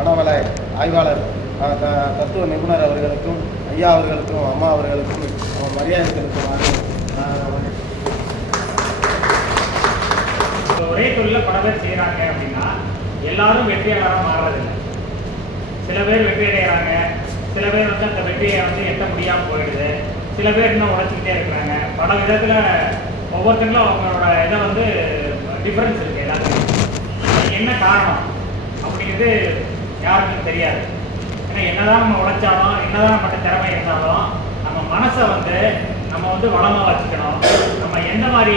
பணவள ஆய்வாளர் தத்துவ நிபுணர் அவர்களுக்கும் ஐயா அவர்களுக்கும் அம்மா அவர்களுக்கும் மரியாதை செலுத்துமாறு. ஒரே தொழில பல பேர் செய்கிறாங்க அப்படின்னா எல்லாரும் வெற்றியாளராக மாறுறதில்லை. சில பேர் வெற்றி அடைகிறாங்க, சில பேர் வந்து அந்த வெற்றியை வந்து எட்ட முடியாமல் போயிடுது, சில பேர் இன்னும் உழைச்சிக்கிட்டே இருக்கிறாங்க. பல விதத்தில் ஒவ்வொருத்தங்களும் அவங்களோட இதை வந்து டிஃப்ரென்ஸ் இருக்குது எல்லாத்துக்கும். என்ன காரணம் அப்படிங்கிறது யாருக்கும் தெரியாது. ஏன்னா என்னதான் நம்ம உழைச்சாலும், என்னதான் நம்மகிட்ட திறமை இருந்தாலும், நம்ம மனசை வந்து நம்ம வந்து வளமாக வச்சுக்கணும். நம்ம எந்த மாதிரி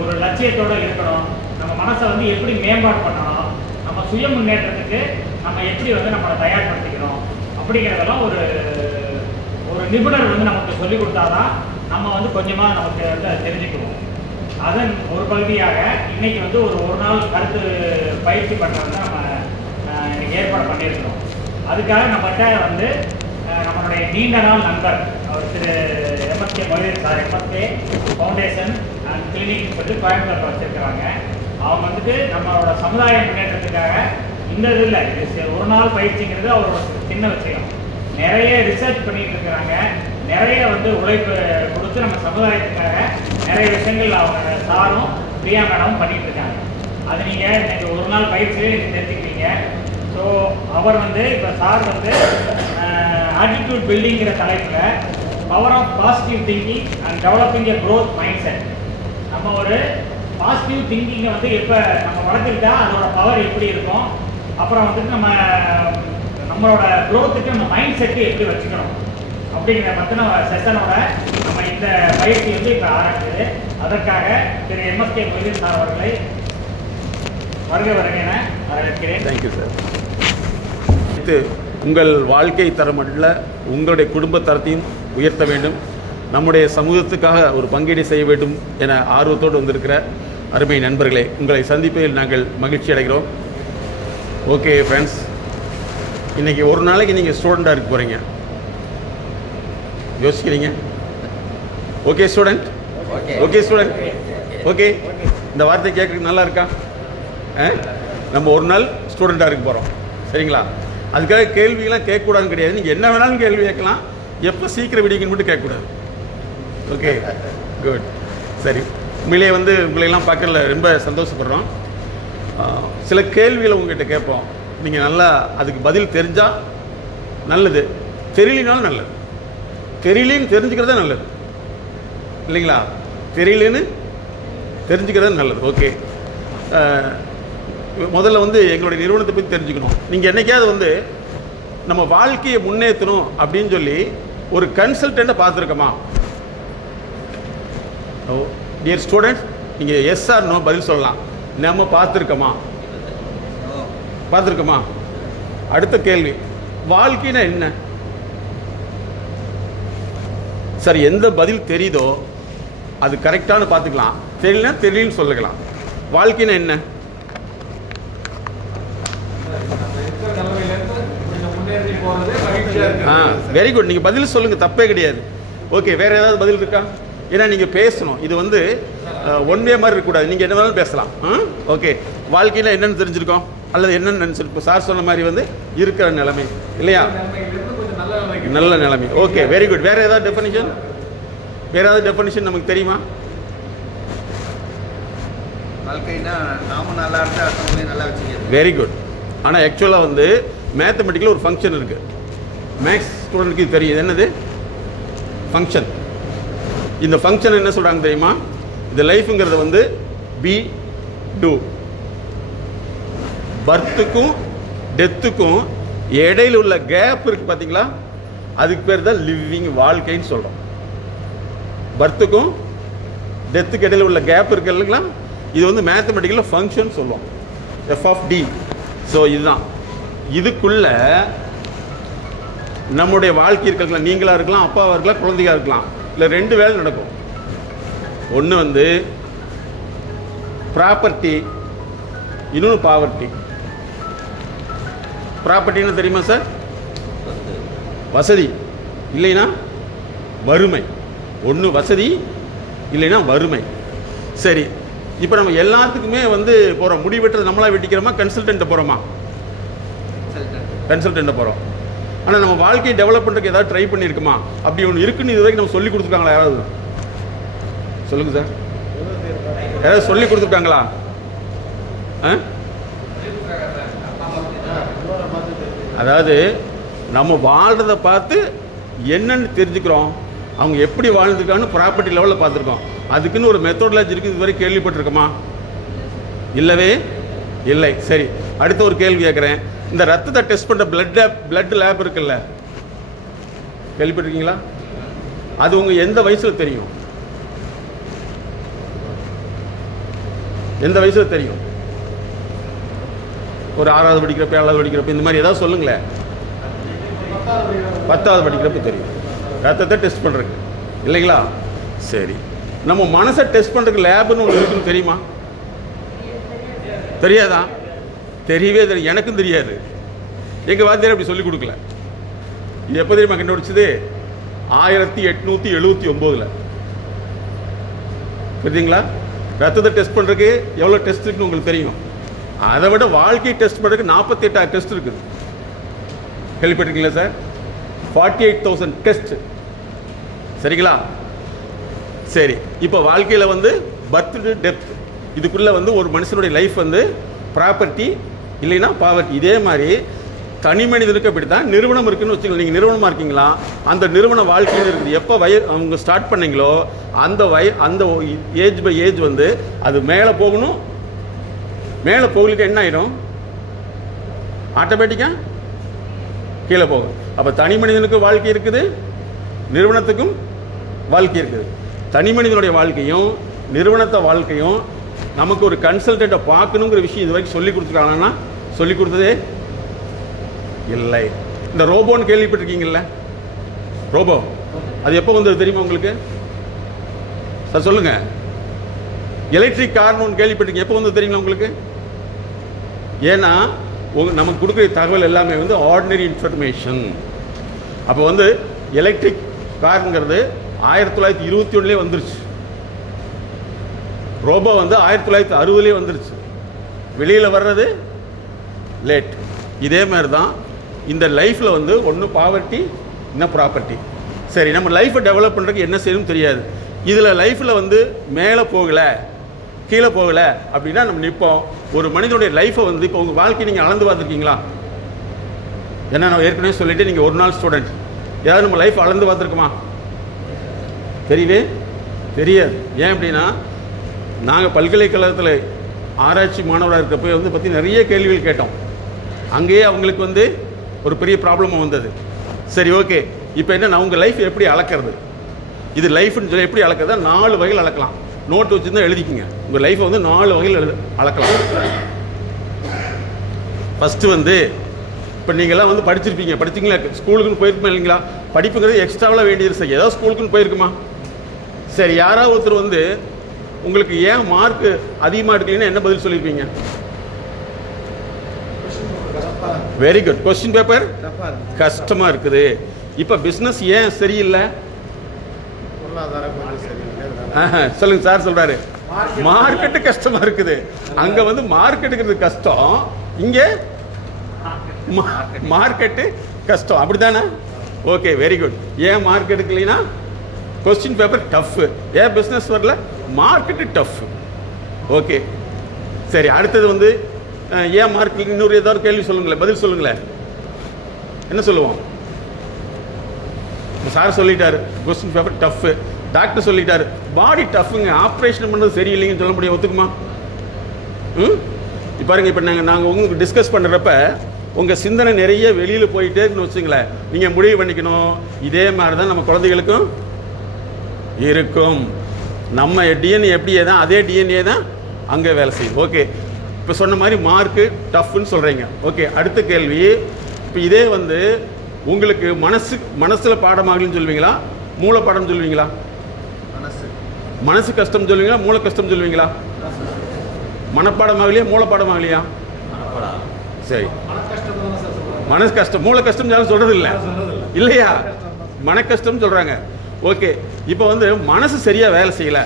ஒரு லட்சியத்தோடு இருக்கணும், நம்ம மனசை வந்து எப்படி மேம்பாடு பண்ணணும், நம்ம சுய முன்னேற்றத்துக்கு நம்ம எப்படி வந்து நம்மளை தயார்படுத்திக்கணும் அப்படிங்கிறதெல்லாம் ஒரு நிபுணர் வந்து நமக்கு சொல்லிக் கொடுத்தாதான் நம்ம வந்து கொஞ்சமாக நமக்கு வந்து தெரிஞ்சுக்குவோம். அதன் ஒரு பகுதியாக இன்னைக்கு வந்து ஒரு நாள் கருத்து பயிற்சி பண்ணுறது நம்ம இன்னைக்கு ஏற்பாடு பண்ணியிருக்கிறோம். அதுக்காக நம்மகிட்ட வந்து நம்மளுடைய நீண்ட நாள் நண்பர் அவர் திரு MSK Moideen sir, MSK foundation and clinic சொல்லி கோயம்புத்தூர் வச்சுருக்கிறாங்க. அவங்க வந்துட்டு நம்மளோட சமுதாய முன்னேற்றத்துக்காக இந்த இதில் இது ஒரு நாள் பயிற்சிங்கிறது அவரோட சின்ன விஷயம். நிறைய ரிசர்ச் பண்ணிட்டு இருக்கிறாங்க, நிறைய வந்து உழைப்பு கொடுத்து நம்ம சமுதாயத்துக்காக நிறைய விஷயங்கள் அவங்க சாரும் பிரியா மேடமும் பண்ணிட்டு இருக்காங்க. அது நீங்கள் இன்னைக்கு ஒரு நாள் பயிற்சி தெரிஞ்சுக்கிறீங்க. ஸோ அவர் வந்து இப்போ சார் வந்து ஆட்டிடியூட் பில்டிங்கிற தலைப்பில் power of positive thinking and developing a growth mindset. நம்ம ஒரு பாசிட்டிவ் திங்கிங்கை வந்து எப்போ நம்ம வளர்த்துக்கிட்டா அதோட பவர் எப்படி இருக்கும், அப்புறம் வந்துட்டு நம்மளோட க்ரோத்துக்கு நம்ம மைண்ட் செட்டு எப்படி வச்சுக்கணும் அப்படிங்கிற பற்றின செஷனோட நம்ம இந்த பயிற்சி வந்து இப்போ ஆரம்பிக்குது. அதற்காக திரு எம்எஸ்கே மொய்தீன் சார் அவர்களை வருக என வரவேற்கிறேன். Thank you sir. உங்கள் வாழ்க்கை தரமல்ல, உங்களுடைய குடும்ப தரத்தையும் உயர்த்த வேண்டும், நம்முடைய சமூகத்துக்காக ஒரு பங்கீடு செய்ய வேண்டும் என ஆர்வத்தோடு வந்திருக்கிற அருமை நண்பர்களே, உங்களை சந்திப்பதில் நாங்கள் மகிழ்ச்சி அடைகிறோம். ஓகே ஃப்ரெண்ட்ஸ், இன்றைக்கி ஒரு நாளைக்கு நீங்கள் ஸ்டூடெண்ட்டாக இருக்க போகிறீங்க, யோசிக்கிறீங்க. Okay student, okay student, okay. இந்த வார்த்தை கேட்குறதுக்கு நல்லா இருக்கா? நம்ம ஒரு நாள் ஸ்டூடெண்ட்டாக இருக்க போகிறோம், சரிங்களா? அதுக்காக கேள்வியெல்லாம் கேட்கக்கூடாதுன்னு கிடையாது. நீங்கள் என்ன வேணாலும் கேள்வி கேட்கலாம், எப்போ சீக்கிரம் விடிக்கன்னு மட்டும் கேட்கக்கூடாது. Okay, good. சரி, உண்மையிலே வந்து உங்களையெல்லாம் பார்க்கறதுல ரொம்ப சந்தோஷப்படுறோம். சில கேள்விகளை உங்கள்கிட்ட கேட்போம், நீங்கள் நல்லா அதுக்கு பதில் தெரிஞ்சால் நல்லது, தெரியலனாலும் நல்லது. தெரியலன்னு தெரிஞ்சுக்கிறது நல்லது இல்லைங்களா? தெரியலன்னு தெரிஞ்சுக்கிறது நல்லது. ஓகே, முதல்ல வந்து எங்களுடைய நிறுவனத்தை பற்றி தெரிஞ்சுக்கணும். நீங்கள் என்றைக்காவது வந்து நம்ம வாழ்க்கையை முன்னேற்றணும் அப்படின்னு சொல்லி ஒரு கன்சல்டண்ட்டை பார்த்துருக்கோமா? ஓ டியர் ஸ்டூடெண்ட்ஸ், நீங்கள் எஸ் ஆர் நோ பதில் சொல்லலாம். நம்ம பார்த்துருக்கோமா? பார்த்துருக்கோமா? அடுத்த கேள்வி, வாழ்க்கைனா என்ன? சரி, எந்த பதில் தெரியுதோ அது கரெக்டானு பார்த்துக்கலாம், தெரியலனா தெரியலன்னு சொல்லிக்கலாம். வாழ்க்கைனா என்ன? வெரி குட், நீங்கள் பதில் சொல்லுங்கள், தப்பே கிடையாது. ஓகே, வேறு ஏதாவது பதில் இருக்கா? ஏன்னா நீங்கள் பேசணும், இது வந்து ஒன் வே மாதிரி இருக்கக்கூடாது, நீங்கள் என்ன வேணாலும் பேசலாம். ஓகே, வாழ்க்கையில் என்னென்னு தெரிஞ்சிருக்கோம் அல்லது என்னென்னு நினச்சிருப்போம்? சார் சொன்ன மாதிரி வந்து இருக்கிற நிலைமை இல்லையா, நல்ல நிலைமை. Okay, very good. வேறு ஏதாவது டெஃபனிஷன்? வேறு ஏதாவது டெஃபனிஷன் நமக்கு தெரியுமா? வாழ்க்கைனா நாம நல்லா இருந்தால் அடுத்தவங்களையும் நல்லா வச்சுக்கிறது. Very good. ஆனால் ஆக்சுவலாக வந்து மேத்தமெட்டிக்கில் ஒரு ஃபங்க்ஷன் இருக்குது. மேக்ஸ் ஸ்டூடெண்ட்டுக்கு இது தெரியும், என்னது ஃபங்க்ஷன். இந்த ஃபங்க்ஷன் என்ன சொல்கிறாங்க தெரியுமா? இந்த லைஃபுங்கிறது வந்து பி டூ, பர்த்துக்கும் டெத்துக்கும் இடையில் உள்ள கேப் இருக்குது பார்த்தீங்களா, அதுக்கு பேர் தான் லிவிங், வாழ்க்கைன்னு சொல்கிறோம். பர்த்துக்கும் டெத்துக்கு இடையில் உள்ள கேப் இருக்கு இல்லைங்களா, இது வந்து மேத்தமெட்டிக்கலில் ஃபங்க்ஷன் சொல்லுவோம், எஃப் ஆஃப் டி. ஸோ இதுதான், இதுக்குள்ள நம்முடைய வாழ்க்கை இருக்கலாம். நீங்களாக இருக்கலாம், அப்பாவாக இருக்கலாம், குழந்தையாக இருக்கலாம். இல்லை ரெண்டு வேலை நடக்கும். ஒன்று வந்து ப்ராப்பர்ட்டி, இன்னொன்று பாவர்ட்டி. ப்ராப்பர்ட்டின்னு தெரியுமா சார்? வசதி, இல்லைன்னா வறுமை. ஒன்று வசதி, இல்லைன்னா வறுமை. சரி, இப்போ நம்ம எல்லாத்துக்குமே வந்து போகிறோம், முடி வெட்டுறது நம்மளா வெட்டிக்கிறோமா, கன்சல்டன்ட்டை போகிறோமா? கன்சல்டண்ட்டை போகிறோம். ஆனால் நம்ம வாழ்க்கையை டெவலப் பண்ணுறதுக்கு ஏதாவது ட்ரை பண்ணியிருக்குமா? அப்படி ஒன்று இருக்குன்னு இது வரைக்கும் நம்ம சொல்லி கொடுத்துருக்காங்களா யாராவது? சொல்லுங்கள் சார், யாராவது சொல்லி கொடுத்துருக்காங்களா? அதாவது நம்ம வாழ்கிறத பார்த்து என்னன்னு தெரிஞ்சுக்கிறோம், அவங்க எப்படி வாழ்ந்துருக்கான்னு ப்ராப்பர்ட்டி லெவலில் பார்த்துருக்கோம். அதுக்குன்னு ஒரு மெத்தடாலஜி இருக்குது, இதுவரை கேள்விப்பட்டிருக்கோமா? இல்லவே இல்லை. சரி, அடுத்த ஒரு கேள்வி கேட்குறேன். இந்த ரத்தத்தை டெஸ்ட் பண்ணுற பிளட் லேப் இருக்குல்ல, கேள்விப்பட்டிருக்கீங்களா? அது உங்கள் எந்த வயசில் தெரியும்? எந்த வயசில் தெரியும்? ஒரு 6வது படிக்கிறப்ப, 7வது படிக்கிறப்ப, இந்த மாதிரி ஏதாவது சொல்லுங்களேன். 10வது படிக்கிறப்ப தெரியும் ரத்தத்தை டெஸ்ட் பண்ணுறதுக்கு, இல்லைங்களா? சரி, நம்ம மனசை டெஸ்ட் பண்ணுறதுக்கு லேப்னு ஒன்று இருக்குன்னு தெரியுமா? தெரியாதா? தெரியவே தெரியும். எனக்கும் தெரியாது. எங்கள் வாத்தியார் அப்படி சொல்லிக் கொடுக்கல. இது எப்போ தெரியுமா கண்டுபிடிச்சது? 1879. புரியுதுங்களா? ரத்தத்தை டெஸ்ட் பண்ணுறதுக்கு எவ்வளோ டெஸ்ட் இருக்குன்னு உங்களுக்கு தெரியும். அதை விட வாழ்க்கையை டெஸ்ட் பண்ணுறதுக்கு 48 டெஸ்ட் இருக்குது. கேள்விப்பட்டிருக்கீங்களா சார்? 48,000 டெஸ்ட். சரிங்களா? சரி, இப்போ வாழ்க்கையில் வந்து பர்த் டு டெத் இதுக்குள்ளே வந்து ஒரு மனுஷனுடைய லைஃப் வந்து ப்ராப்பர்ட்டி இல்லைன்னா பாவர்ட்டி. இதே மாதிரி தனி மனிதனுக்கு அப்படி தான். நிறுவனம் இருக்குன்னு வச்சுக்கோங்க. நீங்கள் நிறுவனமாக இருக்கீங்களா, அந்த நிறுவன வாழ்க்கையில் இருக்குது. எப்போ அவங்க ஸ்டார்ட் பண்ணீங்களோ அந்த ஏஜ் பை ஏஜ் வந்து அது மேலே போகணும். மேலே போகலிட்டு என்ன ஆகிடும்? ஆட்டோமேட்டிக்காக கீழே போகும். அப்போ தனி மனிதனுக்கு வாழ்க்கை இருக்குது, நிறுவனத்துக்கும் வாழ்க்கை இருக்குது. தனி மனிதனுடைய வாழ்க்கையும் நிறுவனத்தை வாழ்க்கையும் நமக்கு ஒரு கன்சல்டண்ட்டை பார்க்கணுங்கிற விஷயம் இது வரைக்கும் சொல்லி கொடுத்துருக்காங்கன்னா சொல்லி கொடுத்ததே இல்லை. இந்த ரோபோன்னு கேள்விப்பட்டிருக்கீங்கல்ல? ரோபோ அது எப்போ வந்தது தெரியுமா உங்களுக்கு? சார் சொல்லுங்கள். எலக்ட்ரிக் கார்னு ஒன்று கேள்விப்பட்டிருக்கீங்க, எப்போ வந்தது தெரியுங்களா உங்களுக்கு? ஏன்னா நமக்கு கொடுக்குற தகவல் எல்லாமே வந்து ஆர்டினரி இன்ஃபர்மேஷன். அப்போ வந்து எலக்ட்ரிக் காருங்கிறது 1921 வந்துருச்சு. ரோபோ வந்து 1960 வந்துருச்சு. வெளியில் வர்றது லேட். இதே மாதிரி தான் இந்த லைஃப்பில் வந்து ஒன்று பாவர்ட்டி, இன்னும் ப்ராப்பர்ட்டி. சரி, நம்ம லைஃப்பை டெவலப் பண்ணுறதுக்கு என்ன செய்யணும்னு தெரியாது. இதில் லைஃப்பில் வந்து மேலே போகலை கீழே போகலை அப்படின்னா நம்ம நிற்போம். ஒரு மனிதனுடைய லைஃப்பை வந்து இப்போ உங்கள் வாழ்க்கை நீங்கள் அளந்து பார்த்துருக்கீங்களா? ஏன்னா நான் ஏற்கனவே சொல்லிவிட்டு நீங்கள் ஒரு நாள் ஸ்டூடெண்ட், ஏதாவது நம்ம லைஃப் அளந்து பார்த்துருக்குமா? தெரியவே தெரியாது. ஏன் அப்படின்னா நாங்கள் பல்கலைக்கழகத்தில் ஆராய்ச்சி மாணவராக இருக்கப்போ வந்து பற்றி நிறைய கேள்விகள் கேட்டோம். அங்கேயே அவங்களுக்கு வந்து ஒரு பெரிய ப்ராப்ளமாக வந்தது. சரி, ஓகே, இப்போ என்ன உங்கள் லைஃப் எப்படி அளக்கிறது? இது லைஃப்னு சொல்லி எப்படி அளக்கிறதா 4 வகையில் அளக்கலாம். நோட்டு வச்சுருந்தா எழுதிக்கிங்க. உங்கள் லைஃப்பை வந்து 4 வகையில் அளக்கலாம். ஃபஸ்ட்டு வந்து இப்போ நீங்கள்லாம் வந்து படிச்சிங்களா? ஸ்கூலுக்குன்னு போயிருக்குமா இல்லைங்களா? படிப்புங்கிறது எக்ஸ்ட்ராவெலாம் வேண்டியது. சரி, ஏதாவது ஸ்கூலுக்குன்னு போயிருக்குமா? சரி, யாராவது ஒருத்தர் வந்து உங்களுக்கு ஏன் மார்க்கு அதிகமாக எடுக்கலைன்னா என்ன பதில் சொல்லியிருப்பீங்க? Very good. கொஸ்டின் பேப்பர் கஷ்டமாக இருக்குது. இப்போ பிஸ்னஸ் ஏன் சரியில்லை? சொல்லுங்க சார். சொல்றாரு மார்க்கெட்டு கஷ்டமா இருக்குது. அங்க வந்து மார்க்கெட்டுங்கிறது கஷ்டம், இங்க மார்க்கெட்டு கஷ்டம். அப்படித்தானே? Okay, very good. ஏன் மார்க்கெட் இல்லைன்னா கொஸ்டின் பேப்பர் டஃப். ஏன் பிஸ்னஸ் வரல? Market tough. ஓகே, சரி. அடுத்தது வந்து ஏன் மார்க்கெட்? இன்னொரு ஏதாவது கேள்வி சொல்லுங்களேன், பதில் சொல்லுங்களேன். என்ன சொல்லுவோம்? சார் சொல்லிட்டாரு கொஸ்டின் பேப்பர் டஃப். டாக்டர் சொல்லிட்டாரு பாடி டஃப்புங்க, ஆப்ரேஷன் பண்ணுறது சரியில்லைங்கன்னு சொல்ல முடியும். ஒத்துக்குமா? இப்போ பாருங்க, இப்போ நாங்கள் உங்களுக்கு டிஸ்கஸ் பண்ணுறப்ப உங்கள் சிந்தனை நிறைய வெளியில் போயிட்டே இருக்குன்னு வச்சுங்களேன். நீங்கள் முடிவு பண்ணிக்கணும். இதே மாதிரி தான் நம்ம குழந்தைகளுக்கும் இருக்கும். நம்ம டிஎன்ஏ எப்படியே தான் அதே டிஎன்ஏ தான் அங்கே வேலை செய்யும். ஓகே, இப்போ சொன்ன மாதிரி மார்க்கு டஃப்னு சொல்கிறீங்க. ஓகே, அடுத்த கேள்வி. இப்போ இதே வந்து உங்களுக்கு மனசில் பாடமாகலன்னு சொல்லுவீங்களா, மூளை பாடம் சொல்லுவீங்களா? மனசு கஷ்டம் சொல்லுவீங்களா, மூளை கஷ்டம் சொல்லுவீங்களா? மனப்பாடமாகலையா, மூளை பாடமாகலையா? சரி, மனசு கஷ்டம். மூளை கஷ்டம் யாரும் சொல்றது இல்லை இல்லையா? மன கஷ்டம் சொல்றாங்க. ஓகே, இப்போ வந்து மனசு சரியா வேலை செய்யல,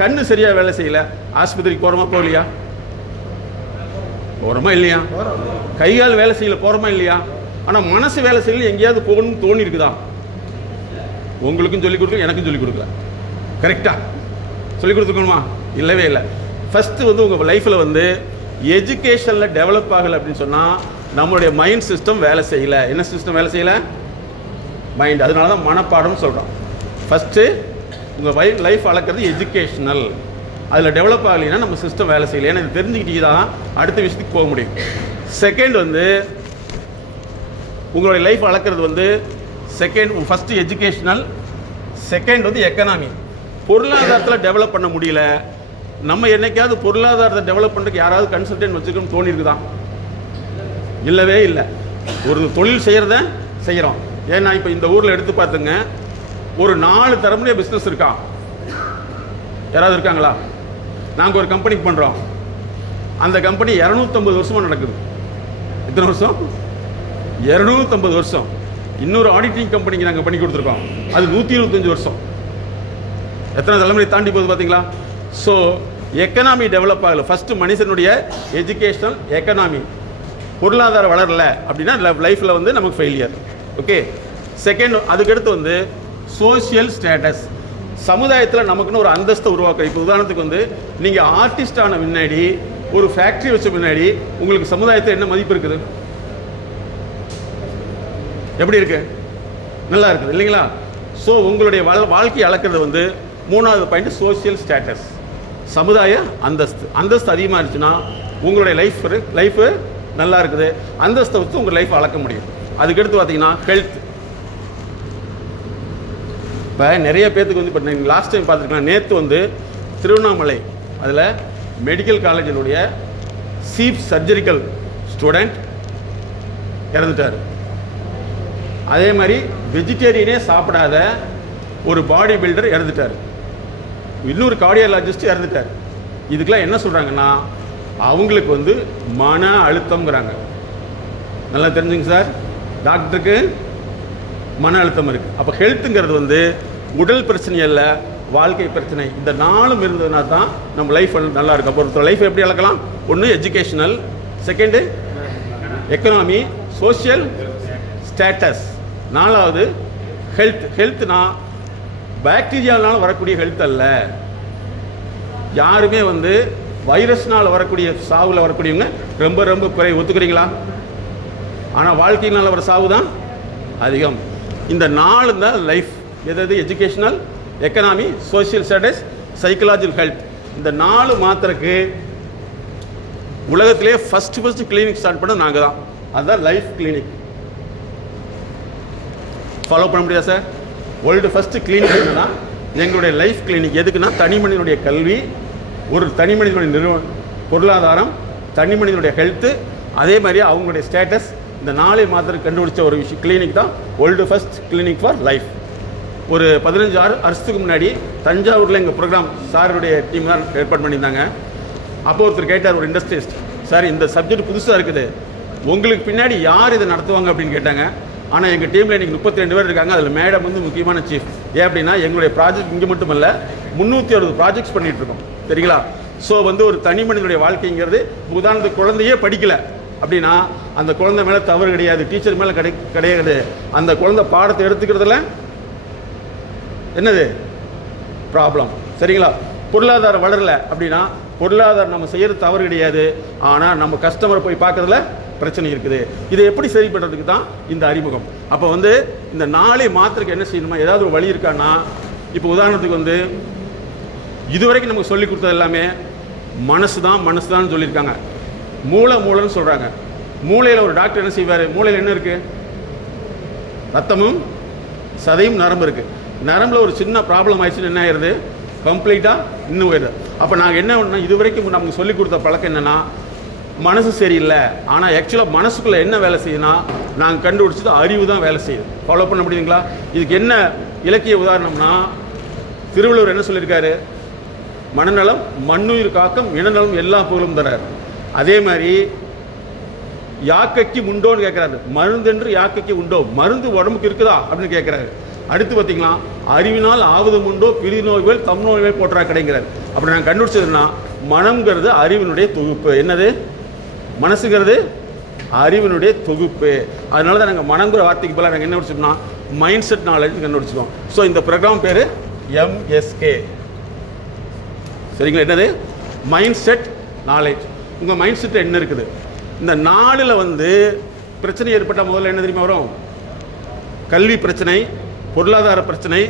கண்ணு சரியா வேலை செய்யல, ஆஸ்பத்திரிக்கு போறோமா போகலையா? போறோமா இல்லையா? கைகால் வேலை செய்யல, போறோமா இல்லையா? ஆனால் மனசு வேலை செய்யல எங்கேயாவது போகணும்னு தோணி இருக்குதா? உங்களுக்கும் சொல்லிக் கொடுக்கல, எனக்கும் சொல்லிக் கொடுக்கல. கரெக்டாக சொல்லிக் கொடுத்துருக்கணுமா? இல்லவே இல்லை. ஃபஸ்ட்டு வந்து உங்கள் லைஃப்பில் வந்து எஜுகேஷனில் டெவலப் ஆகலை அப்படின்னு சொன்னால் நம்மளுடைய மைண்ட் சிஸ்டம் வேலை செய்யலை. என்ன சிஸ்டம் வேலை செய்யலை? மைண்ட். அதனால தான் மனப்பாடம்னு சொல்கிறோம். ஃபஸ்ட்டு உங்கள் லைஃப் வளர்க்குறது எஜுகேஷ்னல். அதில் டெவலப் ஆகலைன்னா நம்ம சிஸ்டம் வேலை செய்யலை. ஏன்னா இது தெரிஞ்சுக்கிட்டே தான் அடுத்த விஷயத்துக்கு போக முடியும். செகண்ட் வந்து உங்களுடைய லைஃப் வளர்க்குறது வந்து ஃபஸ்ட்டு எஜுகேஷ்னல், செகண்ட் வந்து எக்கனாமி. பொருளாதாரத்தில் டெவலப் பண்ண முடியல. நம்ம என்னைக்காவது பொருளாதாரத்தை டெவலப் பண்ணுறதுக்கு யாராவது கன்சல்டன்ட் வச்சுக்கணும்னு தோணியிருக்குதான்? இல்லவே இல்லை. ஒரு தொழில் செய்கிறத செய்கிறோம். ஏன்னா இப்போ இந்த ஊரில் எடுத்து பார்த்துங்க, ஒரு 4 தரமுடைய பிஸ்னஸ் இருக்கா? யாராவது இருக்காங்களா? நாங்கள் ஒரு கம்பெனிக்கு பண்ணுறோம். அந்த கம்பெனி 250 வருஷமாக நடக்குது. எத்தனை வருஷம்? 250 வருஷம். இன்னொரு ஆடிட்டிங் கம்பெனிக்கு நாங்கள் பண்ணி கொடுத்துருக்கோம். அது 125 வருஷம். எத்தனை தலைமுறை தாண்டி போகுது பார்த்தீங்களா? ஸோ எக்கனாமி டெவலப் ஆகலை. ஃபஸ்ட்டு மனுஷனுடைய எஜுகேஷனல் எக்கனாமி. பொருளாதாரம் வளரலை அப்படின்னா லைஃப்பில் வந்து நமக்கு ஃபெயிலியர். ஓகே. செகண்ட் அதுக்கடுத்து வந்து சோஷியல் ஸ்டேட்டஸ். சமுதாயத்தில் நமக்குன்னு ஒரு அந்தஸ்தை உருவாக்க. இப்போ உதாரணத்துக்கு வந்து நீங்கள் ஆர்டிஸ்ட் ஆன முன்னாடி, ஒரு ஃபேக்ட்ரி வச்ச முன்னாடி உங்களுக்கு சமுதாயத்தில் என்ன மதிப்பு இருக்குது? எப்படி இருக்கு? நல்லா இருக்குது இல்லைங்களா? ஸோ உங்களுடைய வாழ்க்கையை அளக்கிறது வந்து 3வது பாயிண்ட் சோஷியல் ஸ்டேட்டஸ், சமுதாய அந்தஸ்து. அந்தஸ்து அதிகமாக இருந்துச்சுன்னா உங்களுடைய லைஃபு நல்லா இருக்குது. அந்தஸ்தை வச்சு உங்கள் லைஃப் அளக்க முடியும். அதுக்கடுத்து பார்த்தீங்கன்னா ஹெல்த். இப்போ நிறைய பேர்த்துக்கு வந்து இப்போ நீங்கள் லாஸ்ட் டைம் பார்த்துருக்கலாம், நேற்று வந்து திருவண்ணாமலை அதில் மெடிக்கல் காலேஜினுடைய சீஃப் சர்ஜரிக்கல் ஸ்டூடெண்ட் இறந்துட்டார். அதே மாதிரி வெஜிடேரியனே சாப்பிடாத ஒரு பாடி பில்டர் இறந்துட்டார். இன்னொரு கார்டியாலஜிஸ்ட் இறந்துட்டார். இதுக்கெல்லாம் என்ன சொல்கிறாங்கன்னா அவங்களுக்கு வந்து மன அழுத்தம்ங்கிறாங்க. நல்லா தெரிஞ்சுங்க சார், டாக்டருக்கு மன அழுத்தம் இருக்குது. அப்போ ஹெல்த்துங்கிறது வந்து உடல் பிரச்சனை அல்ல, வாழ்க்கை பிரச்சனை. இந்த 4ம் இருந்ததுனா தான் நம்ம லைஃப் நல்லா இருக்கும். அப்போ ஒரு லைஃப் எப்படி அளக்கலாம்? ஒன்று educational, second economy, social status, 4வது ஹெல்த். ஹெல்த்னா பாக்டீரியாவினால வரக்கூடிய ஹெல்த் அல்ல. யாருமே வந்து வைரஸ்னால் வரக்கூடிய சாவில் வரக்கூடியவங்க ரொம்ப ரொம்ப குறை. ஒத்துக்கிறீங்களா? ஆனால் வாழ்க்கையினால் வர சாவு தான் அதிகம். இந்த 4 தான் லைஃப். எதாவது educational, economy, social status, psychological health. இந்த 4 மாத்திரக்கு உலகத்திலே ஃபஸ்ட்டு கிளினிக் ஸ்டார்ட் பண்ண நாங்கள் தான். அதுதான் லைஃப் கிளினிக். ஃபாலோ பண்ண முடியாது சார்? வேர்ல்டு ஃபஸ்ட்டு கிளினிக் என்னன்னா எங்களுடைய லைஃப் கிளினிக். எதுக்குன்னா தனி மனிதனுடைய கல்வி, ஒரு தனி மனிதனுடைய பொருளாதாரம், தனி மனிதனுடைய ஹெல்த்து, அதே மாதிரி அவங்களுடைய ஸ்டேட்டஸ், இந்த 4 மாத்திரம் கண்டுபிடிச்ச ஒரு விஷயம் கிளினிக் தான் world first clinic for life. ஒரு 15 வருஷத்துக்கு முன்னாடி தஞ்சாவூரில் எங்கள் ப்ரோக்ராம் சாருடைய டீம் தான் ஏற்பாடு பண்ணியிருந்தாங்க. அப்போ ஒருத்தர் கேட்டார், ஒரு இண்டஸ்ட்ரியலிஸ்ட், சார் இந்த சப்ஜெக்ட் புதுசாக இருக்குது, உங்களுக்கு பின்னாடி யார் இதை நடத்துவாங்க அப்படின்னு கேட்டாங்க. ஆனால் எங்கள் டீமில் இன்றைக்கி 32 பேர் இருக்காங்க. அதில் மேடம் வந்து முக்கியமான சீஃப். ஏன் அப்படின்னா எங்களுடைய ப்ராஜெக்ட் இங்கே மட்டுமல்ல 360 ப்ராஜெக்ட்ஸ் பண்ணிகிட்ருக்கோம். சரிங்களா? ஸோ வந்து ஒரு தனி மனிதனுடைய வாழ்க்கைங்கிறது, உதாரணத்துக்கு குழந்தையே படிக்கலை அப்படின்னா அந்த குழந்தை மேலே தவறு கிடையாது, டீச்சர் மேலே கிடையாது. அந்த குழந்தை பாடத்தை எடுத்துக்கிறதுல என்னது ப்ராப்ளம்? சரிங்களா? பொருளாதாரம் வளரலை அப்படின்னா பொருளாதாரம் நம்ம செய்கிறது தவறு கிடையாது, ஆனால் நம்ம கஸ்டமரை போய் பார்க்கறதுல பிரச்சனை இருக்குது. இதை எப்படி சரி பண்ணுறதுக்கு தான் இந்த அறிமுகம். அப்போ வந்து இந்த 4 மாத்திரக்கு என்ன செய்யணுமா, ஏதாவது ஒரு வழி இருக்கான்னா, இப்போ உதாரணத்துக்கு வந்து இதுவரைக்கும் நமக்கு சொல்லி கொடுத்தது எல்லாமே மனசு தான் சொல்லியிருக்காங்க. மூளைன்னு சொல்கிறாங்க. மூளையில் ஒரு டாக்டர் என்ன செய்வார்? மூளையில் என்ன இருக்குது? ரத்தமும் சதையும் நரம்பு இருக்குது. நரம்பில் ஒரு சின்ன ப்ராப்ளம் ஆயிடுச்சுன்னு என்ன ஆயிடுது? கம்ப்ளீட்டாக இன்னும் போயிடுது. அப்போ நாங்கள் என்ன பண்ணோம்னா, இது வரைக்கும் நமக்கு சொல்லிக் கொடுத்த பழக்கம் என்னென்னா, மனசு சரியில்லை, ஆனால் ஆக்சுவலாக மனசுக்குள்ளே என்ன வேலை செய்யுதுன்னா நாங்கள் கண்டுபிடிச்சது அறிவு தான் வேலை செய்யுது. ஃபாலோ பண்ண முடியுங்களா? இதுக்கு என்ன இலக்கிய உதாரணம்னா, திருவள்ளுவர் என்ன சொல்லியிருக்காரு? மனநலம் மண்ணுயிர் காக்கம், இனநலம் எல்லா புகழும் தரார். அதே மாதிரி யாக்கைக்கு உண்டோன்னு கேட்குறாரு. மருந்தென்று யாக்கைக்கு உண்டோ? மருந்து உடம்புக்கு இருக்குதா அப்படின்னு கேட்குறாரு. அடுத்து பார்த்தீங்களா, அறிவினால் ஆவதும் உண்டோ, பிரி நோய்கள் தம் நோய்கள் போற்றா கிடைங்கிறார். அப்படி நாங்கள் கண்டுபிடிச்சதுன்னா, மனம்ங்கிறது அறிவினுடைய தொகுப்பு. என்னது? மனசுங்கிறது அறிவினுடைய தொகுப்பு. அதனால தான் நாங்கள் மனங்குற வார்த்தைக்கு பதிலாக நாங்கள் என்ன வச்சுக்கோம்னா மைண்ட் செட் நாலேஜ் கண்டுபிடிச்சிக்கோம். ஸோ இந்த ப்ரோக்ராம் பேர் MSK. சரிங்களா? என்னது? Mind set knowledge. உங்கள் மைண்ட் செட்டில் என்ன இருக்குது? இந்த 4ல் வந்து பிரச்சனை ஏற்பட்டால் முதல்ல என்ன தெரியுமா வரும்? கல்வி பிரச்சனை, பொருளாதார பிரச்சனை,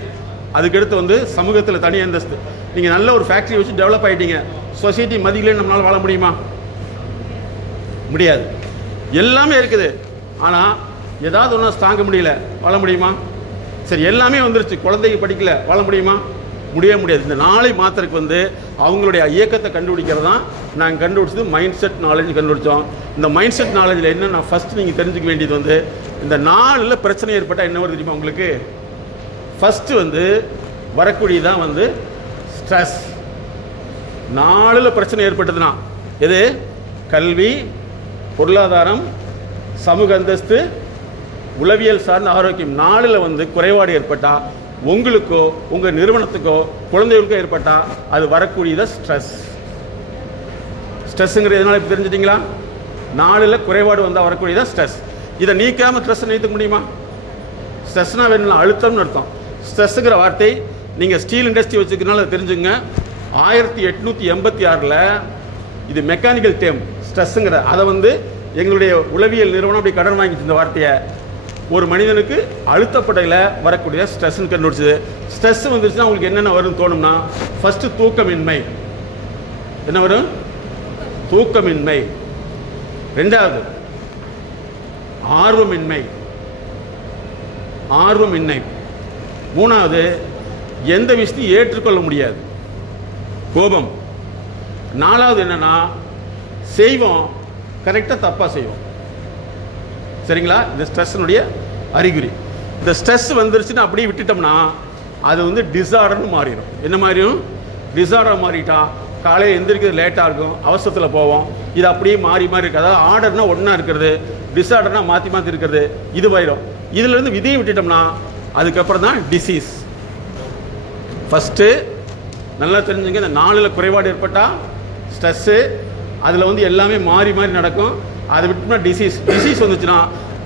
அதுக்கடுத்து வந்து சமூகத்தில் தனி அந்தஸ்து. நீங்கள் நல்ல ஒரு ஃபேக்ட்ரி வச்சு டெவலப் ஆகிட்டீங்க, சொசைட்டி மதியிலே நம்மளால் வாழ முடியுமா? முடியாது. எல்லாமே இருக்குது, ஆனால் ஏதாவது ஒன்று தாங்க முடியல, வாழ முடியுமா? சரி, எல்லாமே வந்துருச்சு, குழந்தைங்க படிக்கல, வாழ முடியுமா? முடியாது. இந்த 4 மாத்திரக்கு வந்து அவங்களுடைய இயக்கத்தை கண்டுபிடிக்கிறது தான் நாங்கள் கண்டுபிடிச்சது மைண்ட் செட் நாலேஜ் கண்டுபிடிச்சோம். இந்த மைண்ட் செட் நாலேஜில் என்னென்ன ஃபஸ்ட்டு நீங்கள் தெரிஞ்சுக்க வேண்டியது வந்து இந்த 4ல் பிரச்சனை ஏற்பட்டால் என்ன வருது தெரியுமா உங்களுக்கு? ஃபஸ்ட்டு வந்து வரக்கூடியதான் வந்து ஸ்ட்ரெஸ். 4ல் பிரச்சனை ஏற்பட்டதுன்னா எது? கல்வி, பொருளாதாரம், சமூக அந்தஸ்து, உளவியல் சார்ந்த ஆரோக்கியம். 4ல் வந்து குறைபாடு ஏற்பட்டால் உங்களுக்கோ உங்கள் நிறுவனத்துக்கோ குழந்தைகளுக்கோ ஏற்பட்டால் அது வரக்கூடியது ஸ்ட்ரெஸ். ஸ்ட்ரெஸ்ஸுங்கிறது எதனால் இப்போ தெரிஞ்சிட்டிங்களா? 4ல் குறைபாடு வந்தால் வரக்கூடியதான் ஸ்ட்ரெஸ். இதை நீக்காமல் ஸ்ட்ரெஸ்ஸை நீக்க முடியுமா? ஸ்ட்ரெஸ்னால் வேணும் அழுத்தம்னு அர்த்தம். ஸ்ட்ரெஸ்ஸுங்கிற வார்த்தை நீங்கள் ஸ்டீல் இண்டஸ்ட்ரி வச்சுக்கிறனால தெரிஞ்சுங்க. 1886 இது மெக்கானிக்கல் டேம் ஸ்ட்ரெஸ்ஸுங்கிற அதை வந்து எங்களுடைய உளவியல் நிறுவனம் அப்படி கடன் வாங்கிச்சு. இந்த வார்த்தையை ஒரு மனிதனுக்கு அழுத்தப்படையில் வரக்கூடிய ஸ்ட்ரெஸ்ன்னு கண்டுபிடிச்சது. ஸ்ட்ரெஸ் வந்துருச்சுன்னா உங்களுக்கு என்னென்ன வரும்னு தோணும்னா, ஃபஸ்ட்டு தூக்கமின்மை. என்ன வரும்? தூக்கமின்மை. 2வது ஆர்வமின்மை. 3வது எந்த விஷயத்தையும் ஏற்றுக்கொள்ள முடியாது, கோபம். 4வது என்னன்னா செய்வோம், கரெக்டாக தப்பாக செய்வோம். சரிங்களா? இந்த ஸ்ட்ரெஸ்ஸினுடைய அறிகுறி. இந்த ஸ்ட்ரெஸ் வந்துருச்சுன்னு அப்படியே விட்டுட்டோம்னா அது வந்து டிஸார்டர்னு மாறிடும். என்ன மாறிடும்? டிஸார்டர் மாறிட்டா காலையில் எந்திரிக்கிறது லேட்டாக இருக்கும், அவசரத்தில் போவோம். இது அப்படியே மாறி இருக்குது. அதாவது ஆர்டர்னால் ஒன்றா இருக்கிறது, டிஸார்டர்னால் மாற்றி இருக்கிறது, இது ஆயிடும். இதிலேருந்து விதியை விட்டுட்டோம்னா அதுக்கப்புறம் தான் டிசீஸ். ஃபஸ்ட்டு நல்லா தெரிஞ்சுங்க, இந்த 4ல் குறைபாடு ஏற்பட்டால் ஸ்ட்ரெஸ்ஸு, அதில் வந்து எல்லாமே மாறி நடக்கும். அதை விட்டோம்னா டிசீஸ் வந்துச்சுன்னா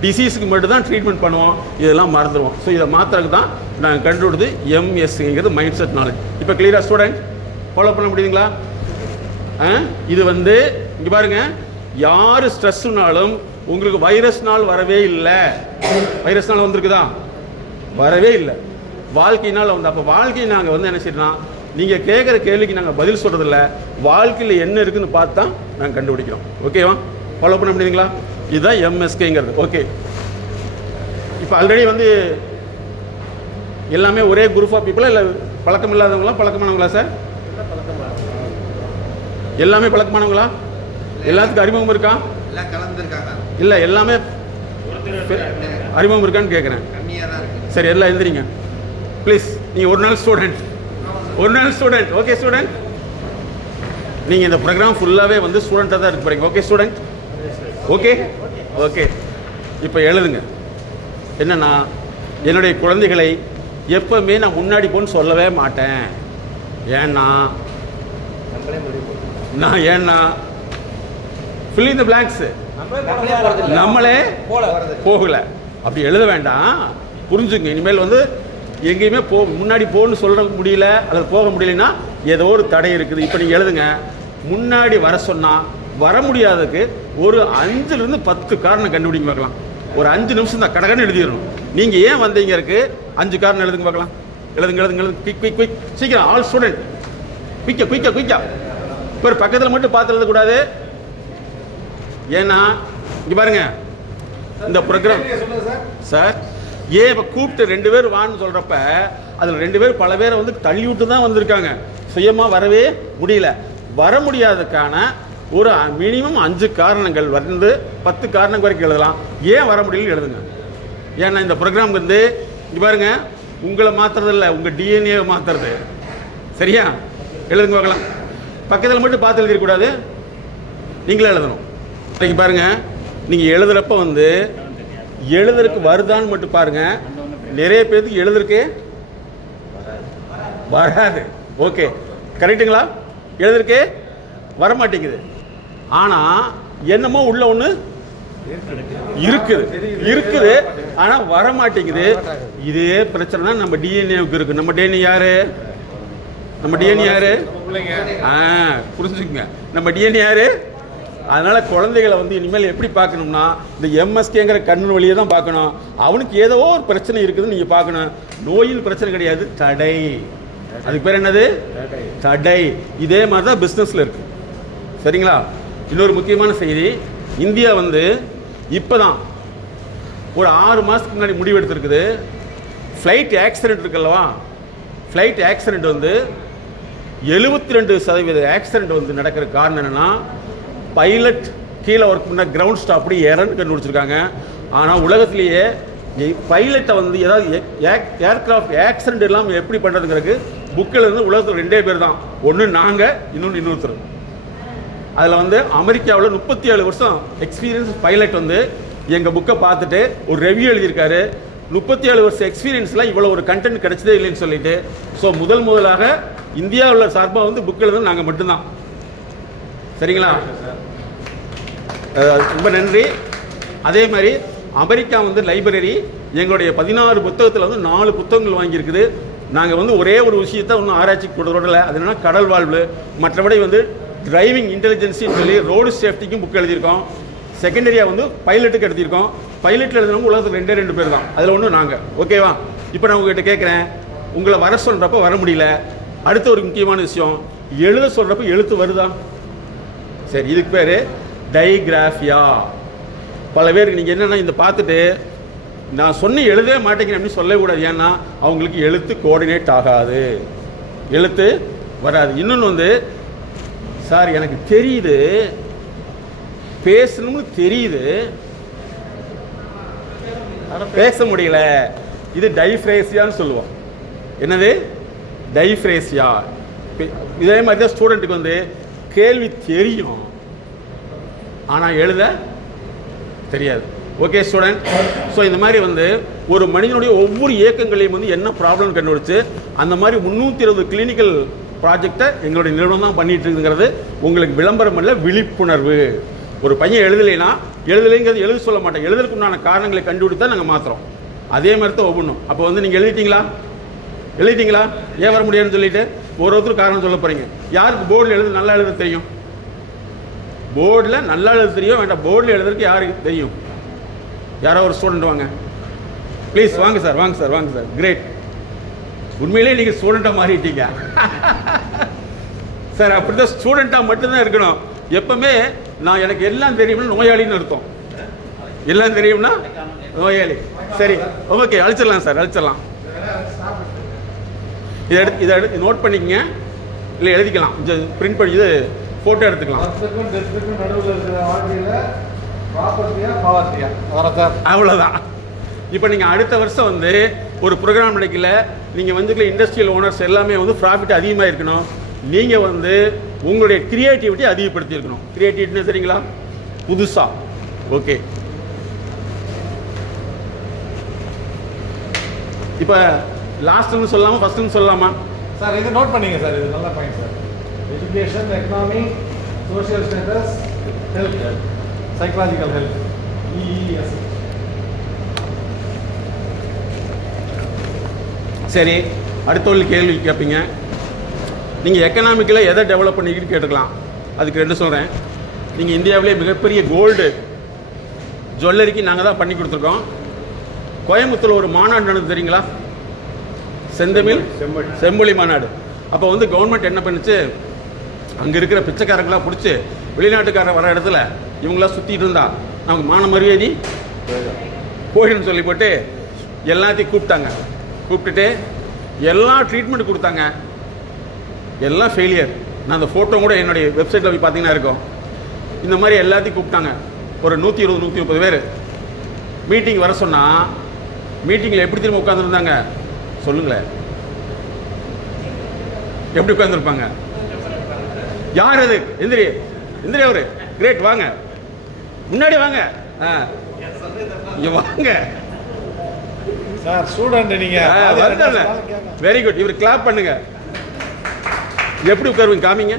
டிசீஸுக்கு மட்டும் தான் ட்ரீட்மெண்ட் பண்ணுவோம், இதெல்லாம் மறந்துடுவோம். ஸோ இதை மாத்திரக்கு தான் நாங்கள் கண்டுபிடிது MSங்கிறது மைண்ட் செட் நாலேஜ். இப்போ கிளியராக ஸ்டூடெண்ட் ஃபாலோ பண்ண முடியுதுங்களா? இது வந்து இங்கே பாருங்கள், யார் ஸ்ட்ரெஸ்ஸுனாலும் உங்களுக்கு வைரஸ்னால் வரவே இல்லை. வைரஸ்னால் வந்திருக்குதா? வரவே இல்லை. வாழ்க்கையினால் வந்து. அப்போ வாழ்க்கையை நாங்கள் வந்து என்ன செய்யறோம்னா, நீங்கள் கேட்குற கேள்விக்கு நாங்கள் பதில் சொல்கிறதில்ல, வாழ்க்கையில் என்ன இருக்குதுன்னு பார்த்து தான் நாங்கள் கண்டுபிடிக்கிறோம். ஓகேவா? ஃபாலோ பண்ண முடியுங்களா? இதுதான் MSKங்கிறது. ஓகே, இப்போ ஆல்ரெடி வந்து எல்லாமே ஒரே குரூப் ஆஃப் பீப்புளா இல்லை பழக்கம் இல்லாதவங்களா பழக்கமானவங்களா சார்? எல்லாமே பழக்கமானவங்களா? எல்லாத்துக்கும் அறிமுகம் இருக்கா? இல்லை எல்லாமே அறிமுகம் இருக்கான்னு கேட்குறேன். சரி, எல்லாம் எழுந்திரிங்க ப்ளீஸ். நீங்கள் ஒரு நாள் ஸ்டூடெண்ட். ஓகே ஸ்டூடெண்ட், நீங்கள் இந்த ப்ரோக்ராம் ஃபுல்லாகவே வந்து ஸ்டூடெண்ட்டாக தான் இருக்க போகிறீங்க. Okay student? ஓகே. இப்போ எழுதுங்க. என்னன்னா, என்னுடைய குழந்தைகளை எப்பவுமே நான் முன்னாடி போன்னு சொல்லவே மாட்டேன். ஏன்னா fill in the blanks, நம்மளே போகல. அப்படி எழுத வேண்டாம், புரிஞ்சுங்க. இனிமேல் வந்து எங்கேயுமே முன்னாடி போகணும்னு சொல்ல முடியல அல்லது போக முடியலன்னா ஏதோ ஒரு தடை இருக்குது. இப்போ நீங்கள் எழுதுங்க, முன்னாடி வர சொன்னால் வர முடியாததுக்கு ஒரு 5லிருந்து 10 காரணம் கண்டுபிடிக்க பார்க்கலாம். ஒரு 5 நிமிஷம் தான் கடகன்னு எழுதிடணும். நீங்கள் ஏன் வந்தீங்க இருக்கு 5 காரணம் எழுதுங்க பார்க்கலாம். எழுதுங்க. குயிக் சீக்கிரம். ஆல் ஸ்டூடெண்ட் குயிக்கா. இப்போ பக்கத்தில் மட்டும் பார்த்து எழுதக்கூடாது. ஏன்னா இங்கே பாருங்க, இந்த ப்ரோக்ராம் சார் ஏன் இப்போ கூப்பிட்டு 2 பேர் வான்னு சொல்கிறப்ப அதில் 2 பேர் பல பேரை வந்து தள்ளி விட்டு தான் வந்திருக்காங்க. சுயமாக வரவே முடியல. வர முடியாததுக்கான ஒரு மினிமம் 5 காரணங்கள் வந்து 10 காரணம் வரைக்கும் எழுதலாம். ஏன் வர முடியலன்னு எழுதுங்க. ஏன்னா இந்த ப்ரோக்ராம் வந்து இங்கே பாருங்க, உங்களை மாற்றுறதில்ல, உங்கள் டிஎன்ஏவை மாற்றுறது. சரியா? எழுதுங்க பார்க்கலாம். பக்கத்தில் மட்டும் பார்த்து எழுதிடக்கூடாது, நீங்களே எழுதணும். இன்றைக்கி பாருங்கள், நீங்கள் எழுதுகிறப்ப வந்து எழுதுறதுக்கு வருதான்னு மட்டும் பாருங்கள். நிறைய பேருக்கு எழுதுறதுக்கே வராது. ஓகே, கரெக்டுங்களா? எழுதுறதுக்கே வரமாட்டேங்குது. ஆனால் என்னமோ உள்ள ஒன்று இருக்குது ஆனா வர மாட்டேங்குது. இதே பிரச்சனை நம்ம டிஎன்ஏவுக்கு இருக்கு. நம்ம டிஎன்ஏ யாரு? புரிஞ்சுக்குங்க, நம்ம டிஎன்ஏ யாரு? அதனால குழந்தைகளை வந்து இனிமேல் எப்படி பார்க்கணும்னா இந்த எம்எஸ்கேங்கிற கண்ணு வழியை தான் பார்க்கணும். அவனுக்கு ஏதோ ஒரு பிரச்சனை இருக்குதுன்னு நீங்க பார்க்கணும். நோயின் பிரச்சனை கிடையாது, தடை. அதுக்கு பேர் என்னது? தடை. இதே மாதிரி தான் பிஸ்னஸ்ல இருக்கு. சரிங்களா? இன்னொரு முக்கியமான செய்தி, இந்தியா வந்து இப்போதான் ஒரு 6 மாதத்துக்கு முன்னாடி முடிவு எடுத்திருக்குது. ஃப்ளைட் ஆக்சிடென்ட் இருக்குல்லவா, ஃப்ளைட் ஆக்சிடென்ட் வந்து 72% ஆக்சிடென்ட் வந்து நடக்கிற காரணம் என்னன்னா, பைலட் கீழே ஒர்க் பண்ண கிரவுண்ட் ஸ்டாப் அப்படி ஏறன்னு கண்டுபிடிச்சிருக்காங்க. ஆனால் உலகத்திலேயே பைலட்டை வந்து ஏதாவது ஏர்கிராஃப்ட் ஆக்சிடென்ட் இல்லாமல் எப்படி பண்ணுறதுங்கிறதுக்கு புக்கில் இருந்து உலகத்தில் 2 பேர் தான். ஒன்று நாங்கள், இன்னொருத்தர். அதில் வந்து அமெரிக்காவில் 37 வருஷம் எக்ஸ்பீரியன்ஸ் பைலட் வந்து எங்கள் புக்கை பார்த்துட்டு ஒரு ரெவ்யூ எழுதியிருக்காரு. 37 வருஷம் எக்ஸ்பீரியன்ஸில் இவ்வளோ ஒரு கண்டென்ட் கிடைச்சதே இல்லைன்னு சொல்லிட்டு. ஸோ முதலாக இந்தியாவில் சார்பாக வந்து புக் எழுதுறது நாங்கள் மட்டும்தான். சரிங்களா? ரொம்ப நன்றி. அதே மாதிரி அமெரிக்கா வந்து லைப்ரரி எங்களுடைய 16 புத்தகத்தில் வந்து 4 புத்தகங்கள் வாங்கியிருக்குது. நாங்கள் வந்து ஒரே ஒரு விஷயத்தை ஒன்றும் ஆராய்ச்சி கொடுறதில்ல. அது என்னன்னா கடல் வாழ்வு. மற்றபடி வந்து டிரைவிங் இன்டெலிஜென்சின்னு சொல்லி ரோடு சேஃப்டிக்கும் புக் எழுதியிருக்கோம். செகண்டரியாக வந்து பைலட்டுக்கு எடுத்திருக்கோம். பைலட்டில் எழுதுனவங்க உலகத்தில் 2 பேர் தான். அதில் ஒன்று நாங்கள். ஓகேவா? இப்போ நான் உங்ககிட்ட கேட்குறேன், உங்களை வர சொல்கிறப்ப வர முடியல. அடுத்த ஒரு முக்கியமான விஷயம், எழுத சொல்கிறப்ப எழுத்து வருதா? சரி, இதுக்கு பேர் டைகிராஃபியா. பல பேருக்கு நீங்கள் என்னென்னா இந்த பார்த்துட்டு நான் சொன்ன எழுதவே மாட்டேங்கிறேன் அப்படின்னு சொல்லக்கூடாது. ஏன்னா அவங்களுக்கு எழுத்து கோஆர்டினேட் ஆகாது, எழுத்து வராது. இன்னொன்று வந்து, சார் எனக்கு தெரியுது, பேசணும்னு தெரியுது, ஆனால் பேச முடியல. இது டைஃப்ரேசியான்னு சொல்லுவோம். என்னது? டைஃப்ரேசியா. இதே மாதிரி தான் ஸ்டூடெண்ட்டுக்கு வந்து கேள்வி தெரியும், ஆனால் எழுத தெரியாது. Okay student? ஸோ இந்த மாதிரி வந்து ஒரு மனிதனுடைய ஒவ்வொரு இயக்கங்களையும் வந்து என்ன ப்ராப்ளம் கண்டுபிடிச்சு அந்த மாதிரி 320 கிளினிக்கல் ப்ராஜெக்டை எங்களுடைய நிறுவனம் தான் பண்ணிட்டு இருக்குங்கிறது உங்களுக்கு விளம்பரம் இல்லை, விழிப்புணர்வு. ஒரு பையன் எழுதலைங்கிறது எழுத சொல்ல மாட்டேன், எழுதுறதுக்கு உண்டான காரணங்களை கண்டுபிடித்தா நாங்கள் மாற்றுறோம். அதே மாதிரி தான் ஒவ்வொன்றும். அப்போ வந்து நீங்கள் எழுதிட்டீங்களா ஏன் வர முடியாதுன்னு சொல்லிட்டு ஒருத்தர் காரணம் சொல்ல போகிறீங்க. யாருக்கு போர்டில் நல்லா எழுத தெரியும்? போர்டில் நல்லா எழுத தெரியும் வேண்டாம், போர்டில் எழுதுறதுக்கு யாருக்கு தெரியும்? யாரோ ஒரு ஸ்டூடெண்ட் வாங்க ப்ளீஸ். வாங்க சார். கிரேட். உண்மையிலே நீங்கள் ஸ்டூடெண்ட்டாக மாறிட்டீங்க சார். அப்படி தான் ஸ்டூடெண்ட்டாக மட்டும்தான் இருக்கணும். எப்பவுமே நான் எனக்கு எல்லாம் தெரியும்னா நோயாளின்னு அர்த்தம். எல்லாம் தெரியும்னா நோயாளி. சரி, ஓகே, அழிச்சிடலாம் சார், அழிச்சிடலாம். இதை எடுத்து நோட் பண்ணிக்கங்க, இல்லை எழுதிக்கலாம். பிரிண்ட் பண்ணி இது ஃபோட்டோ எடுத்துக்கலாம். அவ்வளோதான். இப்போ நீங்கள் அடுத்த வருஷம் வந்து ஒரு ப்ரோக்ராம் நடக்கல, நீங்கள் வந்து இண்டஸ்ட்ரியல் ஓனர்ஸ் எல்லாமே வந்து ப்ராஃபிட் அதிகமாக இருக்கணும். நீங்கள் வந்து உங்களுடைய கிரியேட்டிவிட்டி அதிகப்படுத்தி இருக்கணும். கிரியேட்டிவிட்டின்னு சரிங்களா? புதுசாக. ஓகே, இப்போ லாஸ்ட்னு சொல்லாமா ஃபர்ஸ்ட்னு சொல்லலாமா சார்? இது நோட் பண்ணிங்க சார், இது நல்ல point sir. Education, economy, social status, health, psychological health, EES. சரி, அடுத்த ஒரு கேள்வி கேட்பீங்க. நீங்கள் எக்கனாமிக்கில் எதை டெவலப் பண்ணிக்கிட்டு கேட்டுக்கலாம். அதுக்கு 2 சொல்கிறேன். நீங்கள் இந்தியாவிலே மிகப்பெரிய கோல்டு ஜுவல்லரிக்கு நாங்கள் தான் பண்ணி கொடுத்துருக்கோம். கோயம்புத்தூர் ஒரு மாநாடு நடந்து தெரியுங்களா? செம்பொழி மாநாடு. அப்போ வந்து கவர்மெண்ட் என்ன பண்ணுச்சு, அங்கே இருக்கிற பிச்சைக்காரங்களாம் பிடிச்சி வெளிநாட்டுக்காரர் வர இடத்துல இவங்களாம் சுற்றிட்டு இருந்தா நமக்கு மான மரியாதை போயிடுன்னு சொல்லி போட்டு எல்லாத்தையும் கூப்பிட்டுட்டு எல்லாம் ட்ரீட்மெண்ட் கொடுத்தாங்க. எல்லாம் ஃபெயிலியர். நான் அந்த ஃபோட்டோ கூட என்னுடைய வெப்சைட்டில் போய் பார்த்தீங்கன்னா இருக்கும். இந்த மாதிரி எல்லாத்தையும் கூப்பிட்டாங்க. ஒரு 120-130 பேர் மீட்டிங் வர சொன்னால் மீட்டிங்கில் எப்படி திரும்ப உட்காந்துருந்தாங்க சொல்லுங்களேன்? எப்படி உட்காந்துருப்பாங்க? யார் அது? எந்திரி அவரு. கிரேட், வாங்க முன்னாடி வாங்க. இங்க வாங்க சார். ஸ்டூடெண்ட் நீங்க. Very good. இவர் கிளாப் பண்ணுங்க. எப்படி உட்காருவீங்க? காமிங்க.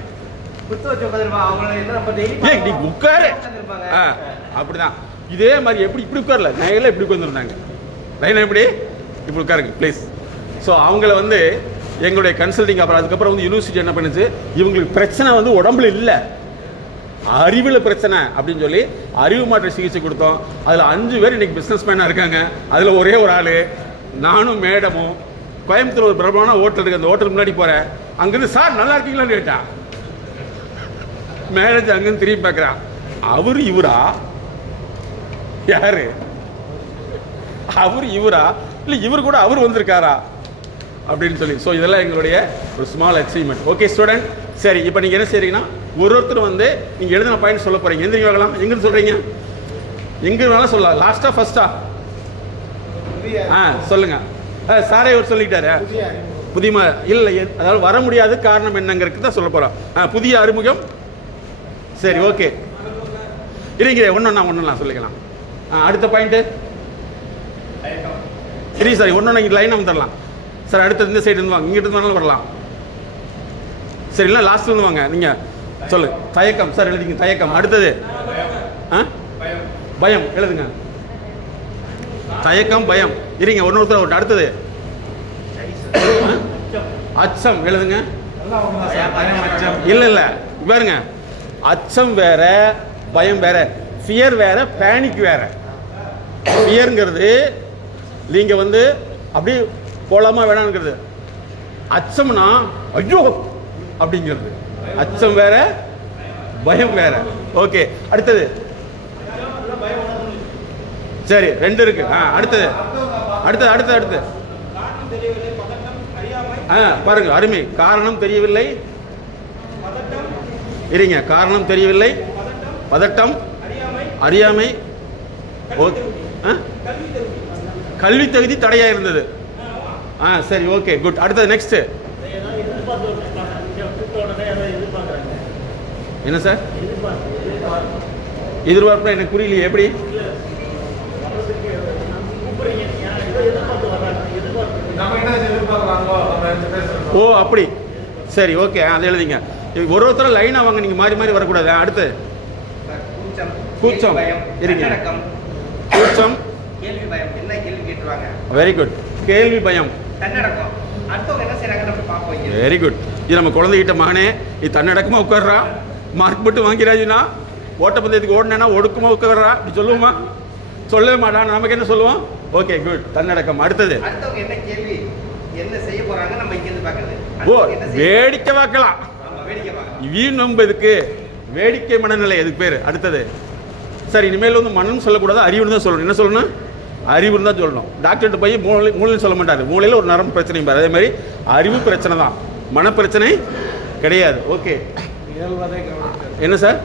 உட்காரு. அப்படிதான் இதே மாதிரி எப்படி இப்படி உட்காரல நகையில் இப்படி உட்காந்துருந்தாங்க. லைனாக எப்படி இப்படி உட்காருங்க ப்ளீஸ். ஸோ அவங்கள வந்து எங்களுடைய கன்சல்டிங் அப்புறம் அதுக்கப்புறம் வந்து யூனிவர்சிட்டி என்ன பண்ணுச்சு, இவங்களுக்கு பிரச்சனை வந்து உடம்புல இல்லை, அறிவில் பிரச்சனை அப்படின்னு சொல்லி அறிவு மாற்ற சிகிச்சை கொடுத்தோம். அதில் 5 பேர் இன்னைக்கு பிஸ்னஸ் மேனாக இருக்காங்க. அதில் ஒரே ஒரு ஆள் நானும் மேடமும் கோயம்புத்தூர் ஒரு பிரபலமான ஹோட்டல் இருக்குது. அந்த ஹோட்டலுக்கு முன்னாடி போகிறேன். அங்கேருந்து சார் நல்லா இருக்கீங்களான்னு கேட்டான். மேனேஜர் அங்கேருந்து திரும்பி பார்க்குறான். அவர் இவரா? யாரு அவர்? இவரா இல்லை இவர் கூட அவர் வந்திருக்காரா அப்படின்னு சொல்லி. ஸோ இதெல்லாம் எங்களுடைய ஒரு ஸ்மால் அச்சீவ்மெண்ட். ஓகே ஸ்டூடெண்ட், சரி இப்போ நீங்கள் என்ன செய்றீங்கன்னா ஒருத்தர் வந்து நீங்கள் எழுதின பாயிண்ட் சொல்ல போகிறீங்க. எந்த வாங்கலாம், எங்கன்னு சொல்கிறீங்க? எங்கே வேணாலும் சொல்லலாம். லாஸ்ட்டாக ஃபஸ்ட்டா? சொல்லுங்க. சாரே ஒரு சொல்லிட்டாரு. புதிய இல்லை, அதாவது வர முடியாது காரணம் என்னங்கிறது தான் சொல்ல போகிறோம். புதிய அறிமுகம். சரி ஓகே, இருங்க ஒன்றா சொல்லிக்கலாம். அடுத்த பாயிண்ட்டு சரி சார், ஒன்று இங்கே லைனாக வந்துடலாம் சார். அடுத்த இந்த சைடு இருந்து வாங்க, இங்கிட்டு இருந்தாலும் வரலாம். சரி இல்லை லாஸ்ட் வந்து வாங்க. நீங்கள் சொல்லு. தயக்கம் சார் எழுதிங்க. தயக்கம். அடுத்தது பயம் எழுதுங்க. தயக்கம் பயம். இருங்க ஒன்று. அடுத்தது அச்சம் எழுதுங்க. இல்லை இல்லை பாருங்க, அச்சம் வேற பயம் வேற. ஃபியர் வேற, பேனிக் வேற. ஃபியருங்கிறது நீங்க வந்து அப்படியே போலாமா வேணாங்கிறது. அச்சம்னா ஐயோ அப்படிங்கிறது. அச்சம் வேற, பயம் வேற. ஓகே அடுத்தது. சரி 2 இருக்கு. அடுத்தது அடுத்தது அடுத்தது அடுத்து பாருங்க, அருமை. காரணம் தெரியவில்லை. இருங்க, காரணம் தெரியவில்லை, பதட்டம், அறியாமை, கல்வி தகுதி தடையா இருந்தது. சரி ஓகே குட். அடுத்தது நெக்ஸ்ட் என்ன சார்? எதிர்பார்ப்பு எனக்கு புரியலையே. எப்படி? ஓ அப்படி. சரி ஓகே, அதை எழுதிங்க. ஒருத்தர லைனா வாங்க, நீங்க மாறி மாறி வரக்கூடாது. அடுத்து கூச்சம். இருங்க, கூச்சம், கேள்வி பயம். என்ன கேள்வி கேட்டுவாங்க? Very good. கேள்வி பயம், தன்னடக்கம். அடுத்தவங்க என்ன செய்றாங்கன்னு நம்ம பார்ப்போம். Very good. இது நம்ம குழந்தைகிட்ட மகனே நீ தன்னடக்கமா உட்கார்றா, மார்க் மட்டும் வாங்கிறாச்சுன்னா ஓட்டப்பந்தயத்துக்கு ஓடினா ஒடுக்கமா உட்கார்றா அப்படி சொல்லுவோமா? சொல்லவே மாட்டான். நமக்கு என்ன சொல்லுவோம்? ஓகே குட், தன்னடக்கம். அடுத்தது அடுத்தவங்க என்ன கேள்வி என்ன செய்ய போறாங்க நம்ம இங்க இருந்து பார்க்கிறது. ஓ வேடிக்கை பார்க்கலாம். வேடிக்கை பார்க்கலாம். வீண் நம்ப இதுக்கு வேடிக்கை மனநிலை எதுக்கு பேர். அடுத்தது சார், இனிமேல் வந்து மனம்னு சொல்லக்கூடாது, அறிவுன்னு தான் சொல்லணும். என்ன சொல்லணும்? அறிவுன்னு தான் சொல்லணும். டாக்டர்கிட்ட போய் மூளைன்னு சொல்ல மாட்டாரு. மூளையில் ஒரு நரம்பு பிரச்சனை பாரு. அதே மாதிரி அறிவு பிரச்சனை தான், மனப்பிரச்சனை கிடையாது. ஓகே என்ன சார்?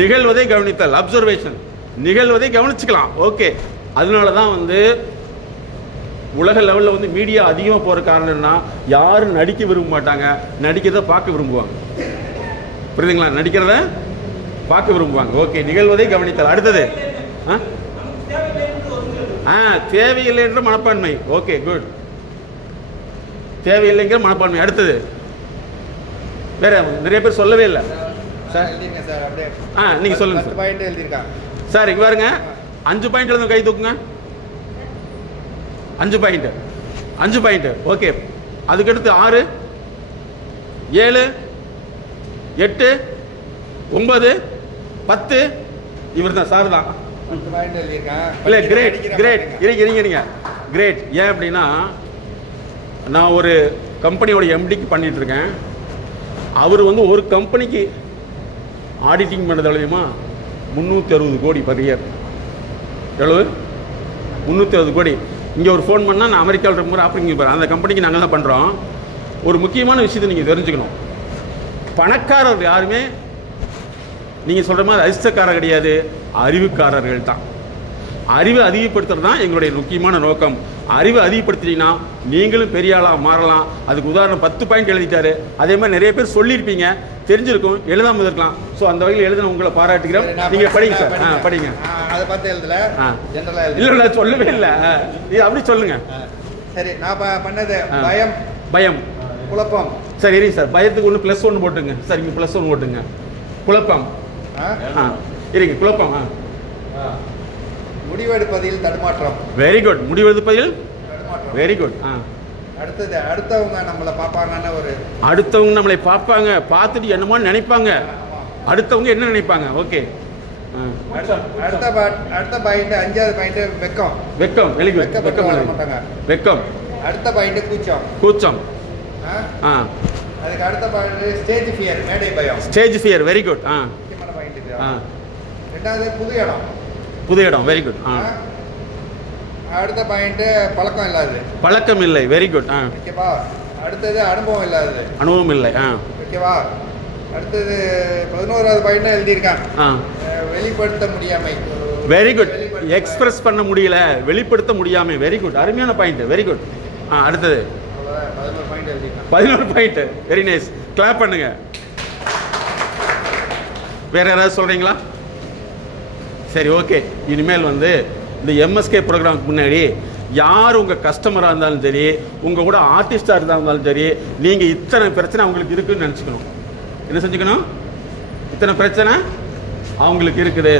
நிகழ்வதை கவனித்தல், அப்சர்வேஷன். நிகழ்வதை கவனிச்சுக்கலாம். ஓகே, அதனால தான் வந்து உலக லெவலில் வந்து மீடியா அதிகமாக போகிற காரணம்னா யாரும் நடிக்க விரும்ப மாட்டாங்க, நடிக்கிறத பார்க்க விரும்புவாங்க. புரியுதுங்களா? நடிக்கிறத பார்க்க விரும்புவாங்க. ஓகே, நிகழ்வதை கவனித்தல். அடுத்தது தேவையில்லை என்ற மனப்பான்மை. ஓகே குட், தேவையில்லைங்கிற மனப்பான்மை. அடுத்தது வேற நிறைய பேர் சொல்லவே இல்லை சார். நீங்க சொல்லுங்க சார். 10 பாயிண்ட் எழுதிருக்காங்க சார். இங்க பாருங்க, 5 பாயிண்ட் எழுதுங்க, கை தூக்குங்க. 5 பாயிண்ட், 5 பாயிண்ட். ஓகே, அதுக்கடுத்து 6, 7, 8, 9, 10. இவர் தான் சார் தான். 10 பாயிண்ட் எழுதிருக்காங்க. இல்லை கிரேட் கிரேட். இருங்க கிரேட். ஏன் அப்படின்னா நான் ஒரு கம்பெனியோட எம்டிக்கு பண்ணிட்டு இருக்கேன். அவர் வந்து ஒரு கம்பெனிக்கு ஆடிட்டிங் பண்ணது எவ்வளோமா? 360 கோடி பர் இயர். எவ்வளவு? 360 கோடி. இங்கே ஒரு ஃபோன் பண்ணால் நான் அமெரிக்காவில் இருக்கும்போது அப்படிங்க பாரு, அந்த கம்பெனிக்கு நாங்கள் தான் பண்ணுறோம். ஒரு முக்கியமான விஷயத்தை நீங்கள் தெரிஞ்சுக்கணும். பணக்காரர் யாருமே நீங்கள் சொல்கிற மாதிரி அதிர்ஷ்டக்காரர் கிடையாது, அறிவுக்காரர்கள் தான். அறிவை அதிகப்படுத்துறது தான் எங்களுடைய முக்கியமான நோக்கம். அறிவை அதிகப்படுத்தினீங்கன்னா நீங்களும் பெரிய ஆளாக மாறலாம். அதுக்கு உதாரணம் 10 பாயிண்ட் எழுதிட்டாரு. அதே மாதிரி நிறைய பேர் சொல்லியிருப்பீங்க, தெரிஞ்சிருக்கும், எழுதாமல் இருக்கலாம். ஸோ அந்த வகையில் எழுதின உங்களை பாராட்டுகிறோம். நீங்கள் படிங்க சார். படிங்க. அதை பார்த்து எழுதல, ஜெனரலா எழுதல. இல்லை சொல்லவே இல்லை, இது அப்படி சொல்லுங்க. சரி, நான் பண்ணது பயம், பயம், குழப்பம். சரி இருங்க சார். பயத்துக்கு ஒன்று +1 போட்டுங்க சார். இங்கே +1 போட்டுங்க. குழப்பம். இருங்க, குழப்பம். ஆ முடிவெடுப்பதில் தடுமாற்றம். Very good. முடிவெடுப்பதில் தடுமாற்றம். Very good. அடுத்தது அடுத்தவங்க நம்மளை பார்ப்பாங்கன்னு ஒரு அடுத்தவங்க நம்மளை பார்ப்பாங்க, பார்த்துட்டு என்னமோ நினைப்பாங்க. அடுத்தவங்க என்ன நினைப்பாங்க? ஓகே. அடுத்த பாயிண்ட் 5வது பாயிண்ட் வெக்கம். வெக்கம். Very good. வெக்கப்பட்டு வெக்கம். வர மாட்டாங்க. வெக்கம். அடுத்த பாயிண்ட் கூச்சம். கூச்சம். ஆ அதுக்கு அடுத்த பாயிண்ட் ஸ்டேஜ் ஃபியர், மேடை பயம். Stage fear. Very good. முக்கியமான பாயிண்ட் இது. ஆ ரெண்டாவது புது இடம். புது இடம். Very good. அடுத்த பாயிண்ட் பழக்கம் இல்லாதது. பழக்கம் இல்லை. Very good. ஓகேவா. அடுத்தது அனுபவம் இல்லாதது. அனுபவம் இல்லை. ஓகேவா. அடுத்தது 11வது பாயிண்ட் எழுதியிருக்கான், வெளிப்படுத்த முடியாமை. Very good. எக்ஸ்பிரஸ் பண்ண முடியல, வெளிப்படுத்த முடியாமை. Very good. அருமையான பாயிண்ட். Very good. அடுத்தது 11 பாயிண்ட் எழுதியிருக்கான். 11 பாயிண்ட். Very nice. கிளாப் பண்ணுங்க. வேற யாராவது சொல்றீங்களா? சரி, ஓகே. இனிமேல் வந்து இந்த எம்எஸ்கே ப்ரோக்ராமுக்கு முன்னாடி யார் உங்கள் கஸ்டமராக இருந்தாலும் சரி, உங்கள் கூட ஆர்டிஸ்டாக இருந்தாலும் சரி, நீங்கள் இத்தனை பிரச்சனை அவங்களுக்கு இருக்குதுன்னு நினச்சிக்கணும். என்ன செஞ்சுக்கணும்? இத்தனை பிரச்சனை அவங்களுக்கு இருக்குது.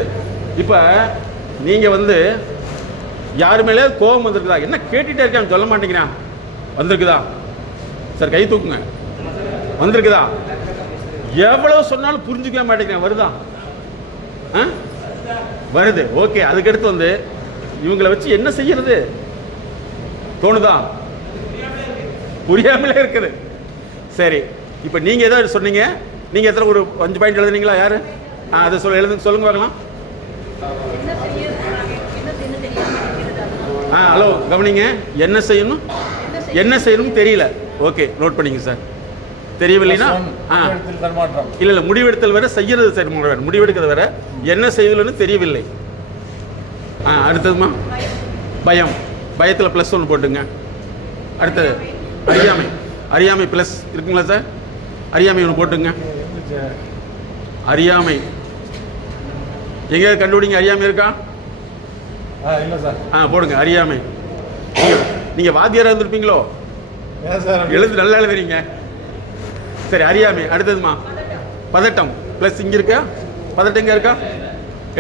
இப்போ நீங்கள் வந்து யார் மேலே கோபம் வந்திருக்குதா? என்ன கேட்டுகிட்டே இருக்கேன், சொல்ல மாட்டேங்கிறான். வந்திருக்குதா சார்? கை தூக்குங்க. வந்திருக்குதா? எவ்வளோ சொன்னாலும் புரிஞ்சுக்கவே மாட்டேங்கிறேன். வருதா? வருது. ஓகே. அதுக்கடுத்து வந்து இவங்களை வச்சு என்ன செய்யறது தோணுதா? புரியாமலே இருக்குது. சரி, இப்போ நீங்கள் ஏதாவது சொன்னீங்க. நீங்கள் எத்தனை ஒரு 5 பாயிண்ட் எழுதுனீங்களா? யார் அதை சொல்லுங்க பார்க்கலாம். ஹலோ, கவனிங்க. என்ன செய்யணும், என்ன செய்யணும் தெரியல. ஓகே, நோட் பண்ணிங்க சார். தெரியவில்லைன்னா இல்லை முடிவெடுத்தல் வேற, செய்யறது சரி வேற, முடிவெடுக்கிறது வேற, என்ன செய்யலன்னு தெரியவில்லை. அடுத்ததுமா பயம். பயத்தில் +1 போட்டுங்க. அடுத்தது அறியாமை. அறியாமை ப்ளஸ் இருக்குங்களா சார்? அறியாமை ஒன்று போட்டுங்க. அறியாமை எங்கேயாவது கண்டுபிடிங்க. அறியாமை இருக்கா? இல்லை சார். போடுங்க அறியாமை. நீங்கள் வாத்தியாராக இருந்திருப்பீங்களோ? எழுது நல்லா எழுதுறீங்க. சரி, அறியாமை. அடுத்ததுமா பதட்டம். ப்ளஸ் இங்கே இருக்கா? பதட்டம் எங்கே இருக்கா?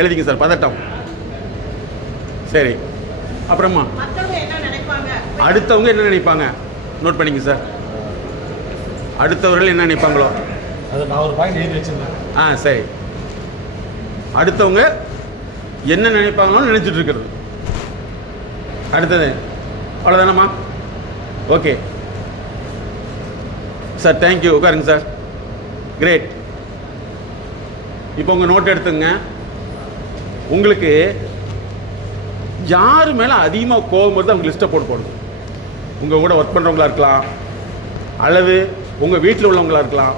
எழுதிங்க சார். பதட்டம். சரி, அப்புறமா அடுத்தவங்க என்ன நினைப்பாங்க? நோட் பண்ணிங்க சார். அடுத்தவர்கள் என்ன நினைப்பாங்களோ? அது நான் ஒரு பாயிண்ட் எழுதி வச்சிருந்தேன். சரி. அடுத்தவங்க என்ன நினைப்பாங்களோ நினைச்சிட்டு இருக்கிறது. அடுத்தது அவ்வளோதானம்மா? Okay sir, thank you. உட்காருங்க சார். கிரேட். இப்போ உங்கள் நோட் எடுத்துங்க. உங்களுக்கு யார் மேலே அதிகமாக கோபம் வருது அவங்க லிஸ்ட்டை போடுங்க. உங்கள் கூட ஒர்க் பண்ணுறவங்களா இருக்கலாம், அல்லது உங்கள் வீட்டில் உள்ளவங்களா இருக்கலாம்,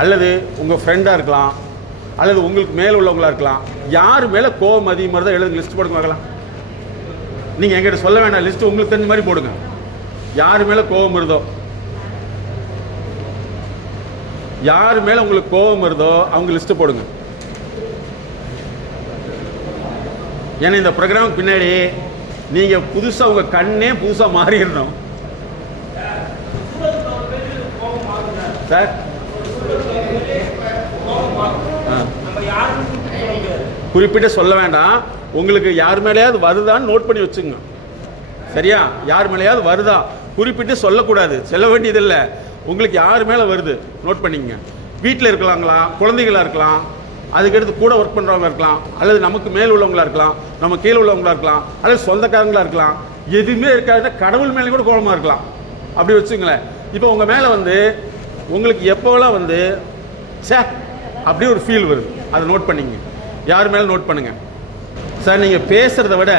அல்லது உங்கள் ஃப்ரெண்டாக இருக்கலாம், அல்லது உங்களுக்கு மேலே உள்ளவங்களா இருக்கலாம். யார் மேலே கோபம் அதிகமாக தான் எழுதுங்க. லிஸ்ட் போடுங்க பார்க்கலாம். நீங்கள் எங்கிட்ட சொல்ல வேண்டாம், லிஸ்ட்டு உங்களுக்கு தெரிஞ்ச மாதிரி போடுங்க. யார் மேலே கோபம் வருதோ, யார் மேலே உங்களுக்கு கோபம் வருதோ அவங்க லிஸ்ட்டு போடுங்க. ஏன்னா இந்த ப்ரோக்ராமுக்கு பின்னாடி நீங்கள் புதுசாக உங்கள் கண்ணே புதுசாக மாறிடணும் சார். குறிப்பிட்டு சொல்ல வேண்டாம். உங்களுக்கு யார் மேலேயாவது வருதான்னு நோட் பண்ணி வச்சுங்க. சரியா? யார் மேலேயாவது வருதா குறிப்பிட்டு சொல்லக்கூடாது, சொல்ல வேண்டியதில்லை. உங்களுக்கு யார் மேலே வருது நோட் பண்ணிக்கங்க. வீட்டில் இருக்கலாங்களா, குழந்தைகளாக இருக்கலாம், அதுக்கடுத்து கூட ஒர்க் பண்ணுறவங்க இருக்கலாம், அல்லது நமக்கு மேல் உள்ளவங்களா இருக்கலாம், நம்ம கீழே உள்ளவங்களா இருக்கலாம், அல்லது சொந்தக்காரங்களா இருக்கலாம். எதுவுமே இருக்காது, கடவுள் மேலே கூட கோபமாக இருக்கலாம். அப்படி வச்சுங்களேன். இப்போ உங்கள் மேலே வந்து உங்களுக்கு எப்போலாம் வந்து சே அப்படி ஒரு ஃபீல் வருது, அதை நோட் பண்ணிங்க. யார் மேலே நோட் பண்ணுங்கள் சார். நீங்கள் பேசுகிறத விட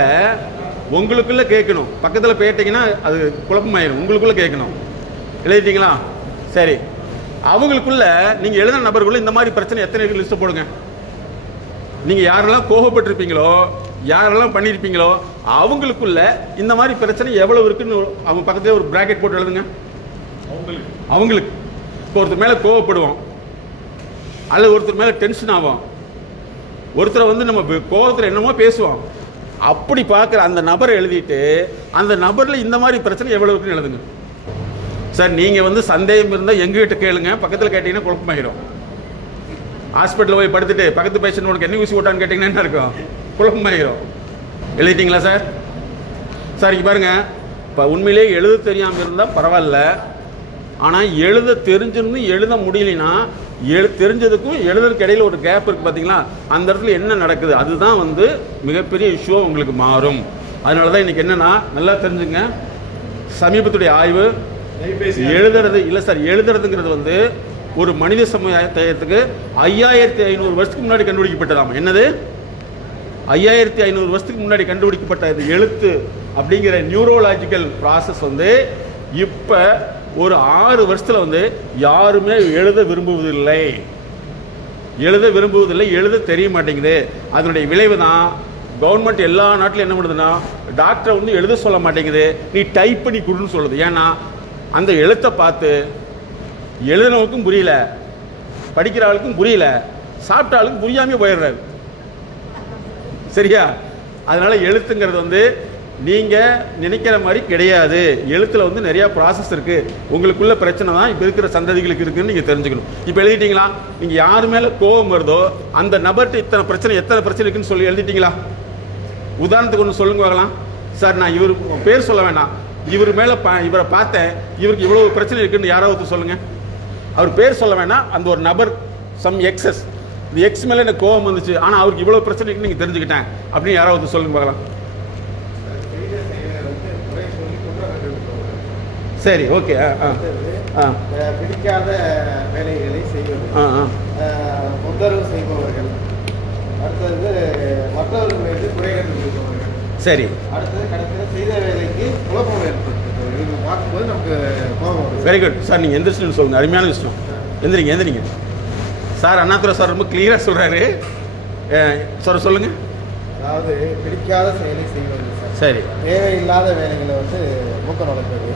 உங்களுக்குள்ளே கேட்கணும். பக்கத்தில் போயிட்டீங்கன்னா அது குழப்பமாயிடும். உங்களுக்குள்ளே கேட்கணும். எழுதிட்டீங்களா? சரி. அவங்களுக்குள்ள நீங்கள் எழுதின நபருக்குள்ள இந்த மாதிரி பிரச்சனை எத்தனை இருக்கு லிஸ்ட்டு போடுங்க. நீங்கள் யாரெல்லாம் கோபப்பட்டிருப்பீங்களோ, யாரெல்லாம் பண்ணியிருப்பீங்களோ, அவங்களுக்குள்ள இந்த மாதிரி பிரச்சனை எவ்வளோ இருக்குன்னு அவங்க பக்கத்துலேயே ஒரு பிராக்கெட் போட்டு எழுதுங்க. அவங்களுக்கு இப்போ ஒருத்தர் மேலே கோவப்படுவோம், அல்லது ஒருத்தர் மேலே டென்ஷன் ஆகும், ஒருத்தரை வந்து நம்ம கோபத்தில் என்னமோ பேசுவோம். அப்படி பார்க்குற அந்த நபரை எழுதிட்டு அந்த நபரில் இந்த மாதிரி பிரச்சனை எவ்வளோ இருக்குன்னு எழுதுங்க சார். நீங்கள் வந்து சந்தேகம் இருந்தால் எங்ககிட்ட கேளுங்க. பக்கத்தில் கேட்டிங்கன்னா குழப்பமாயிடும். ஹாஸ்பிட்டலில் போய் படுத்துட்டு பக்கத்து பேஷண்ட் உனக்கு என்ன ஊசி போட்டான்னு கேட்டிங்கன்னா என்ன இருக்கும்? குழப்பமாயிரும். எழுதிட்டீங்களா சார்? சார் இங்கே பாருங்கள், இப்போ உண்மையிலே எழுத தெரியாமல் இருந்தால் பரவாயில்ல, ஆனால் எழுத தெரிஞ்சிருந்து எழுத முடியலைன்னா தெரிஞ்சதுக்கும் எழுதுறதுக்கு இடையில் ஒரு கேப் இருக்குது பார்த்தீங்களா, அந்த இடத்துல என்ன நடக்குது அதுதான் வந்து மிகப்பெரிய இஷ்யூவாக உங்களுக்கு மாறும். அதனால தான் இன்றைக்கி என்னென்னா நல்லா தெரிஞ்சுங்க, சமீபத்துடைய ஆய்வு எழுதுறது இல்லை சார், எழுதுறதுங்கிறது வந்து ஒரு மனித சமுதாயத்துக்கு 5500 வருஷத்துக்கு முன்னாடி கண்டுபிடிக்கப்பட்டதாம். என்னது? 5500 வருஷத்துக்கு முன்னாடி கண்டுபிடிக்கப்பட்ட இது எழுத்து அப்படிங்கிற நியூரோலாஜிக்கல் ப்ராசஸ் வந்து இப்போ ஒரு 6 வருஷத்தில் வந்து யாருமே எழுத விரும்புவதில்லை, எழுத தெரிய மாட்டேங்குது. அதனுடைய விளைவு தான் கவர்மெண்ட் எல்லா நாட்டிலும் என்ன பண்ணுதுன்னா, டாக்டரை வந்து எழுத சொல்ல மாட்டேங்குது, நீ டைப் பண்ணி கொடுன்னு சொல்லுது. ஏன்னா அந்த எழுத்தை பார்த்து எழுதுனவுக்கும் புரியல, படிக்கிற ஆளுக்கும் புரியல, சாப்பிட்ட ஆளுக்கும் புரியாமே போயிடுறாரு. சரியா? அதனால எழுத்துங்கிறது வந்து நீங்கள் நினைக்கிற மாதிரி கிடையாது. எழுத்தில் வந்து நிறையா ப்ராசஸ் இருக்குது. உங்களுக்குள்ள பிரச்சனை தான் இப்போ இருக்கிற சந்ததிகளுக்கு இருக்குதுன்னு நீங்கள் தெரிஞ்சுக்கணும். இப்போ எழுதிட்டீங்களா? நீங்கள் யார் மேலே கோபம் வருதோ அந்த நபர்கிட்ட எத்தனை பிரச்சனை இருக்குன்னு சொல்லி எழுதிட்டீங்களா? உதாரணத்துக்கு ஒன்று சொல்லுங்க பார்க்கலாம். சார் நான் இவர் பேர் சொல்ல வேண்டாம், இவர் மேலே இவரை பார்த்தேன், இவருக்கு இவ்வளோ பிரச்சனை இருக்குன்னு யாராவது சொல்லுங்கள். அவர் பேர் சொல்ல வேண்டாம், அந்த ஒரு நபர் சம் எக்ஸஸ், இந்த எக்ஸ் மேலே எனக்கு கோபம் வந்துச்சு, ஆனால் அவருக்கு இவ்வளோ பிரச்சனை இருக்குன்னு நீங்கள் தெரிஞ்சுக்கிட்டேன் அப்படின்னு யாராவது சொல்லுங்க பார்க்கலாம். சரி, ஓகே. பிடிக்காத வேலைகளை செய்வது, தொந்தரவு செய்பவர்கள், அடுத்தது மற்றவர்கள் மீது குறை கண்டுபிடிப்பவர்கள், சரி, அடுத்தது கடைசியில் செய்த வேலைக்கு குழப்பம் ஏற்படுத்துவது. இது பார்க்கும்போது நமக்கு கோபம் வரும். வெரி குட் சார், நீங்கள் எந்திரிச்சுன்னு சொல்லுங்கள், அருமையான விஷயம். எந்திரிங்க சார். அண்ணாதுரை சார் ரொம்ப கிளியராக சொல்கிறாரு. சார் சொல்லுங்கள். அதாவது பிடிக்காத செயலை செய்வது சார். சரி. தேவையில்லாத வேலைகளை வந்து மூக்க நுழைப்பது.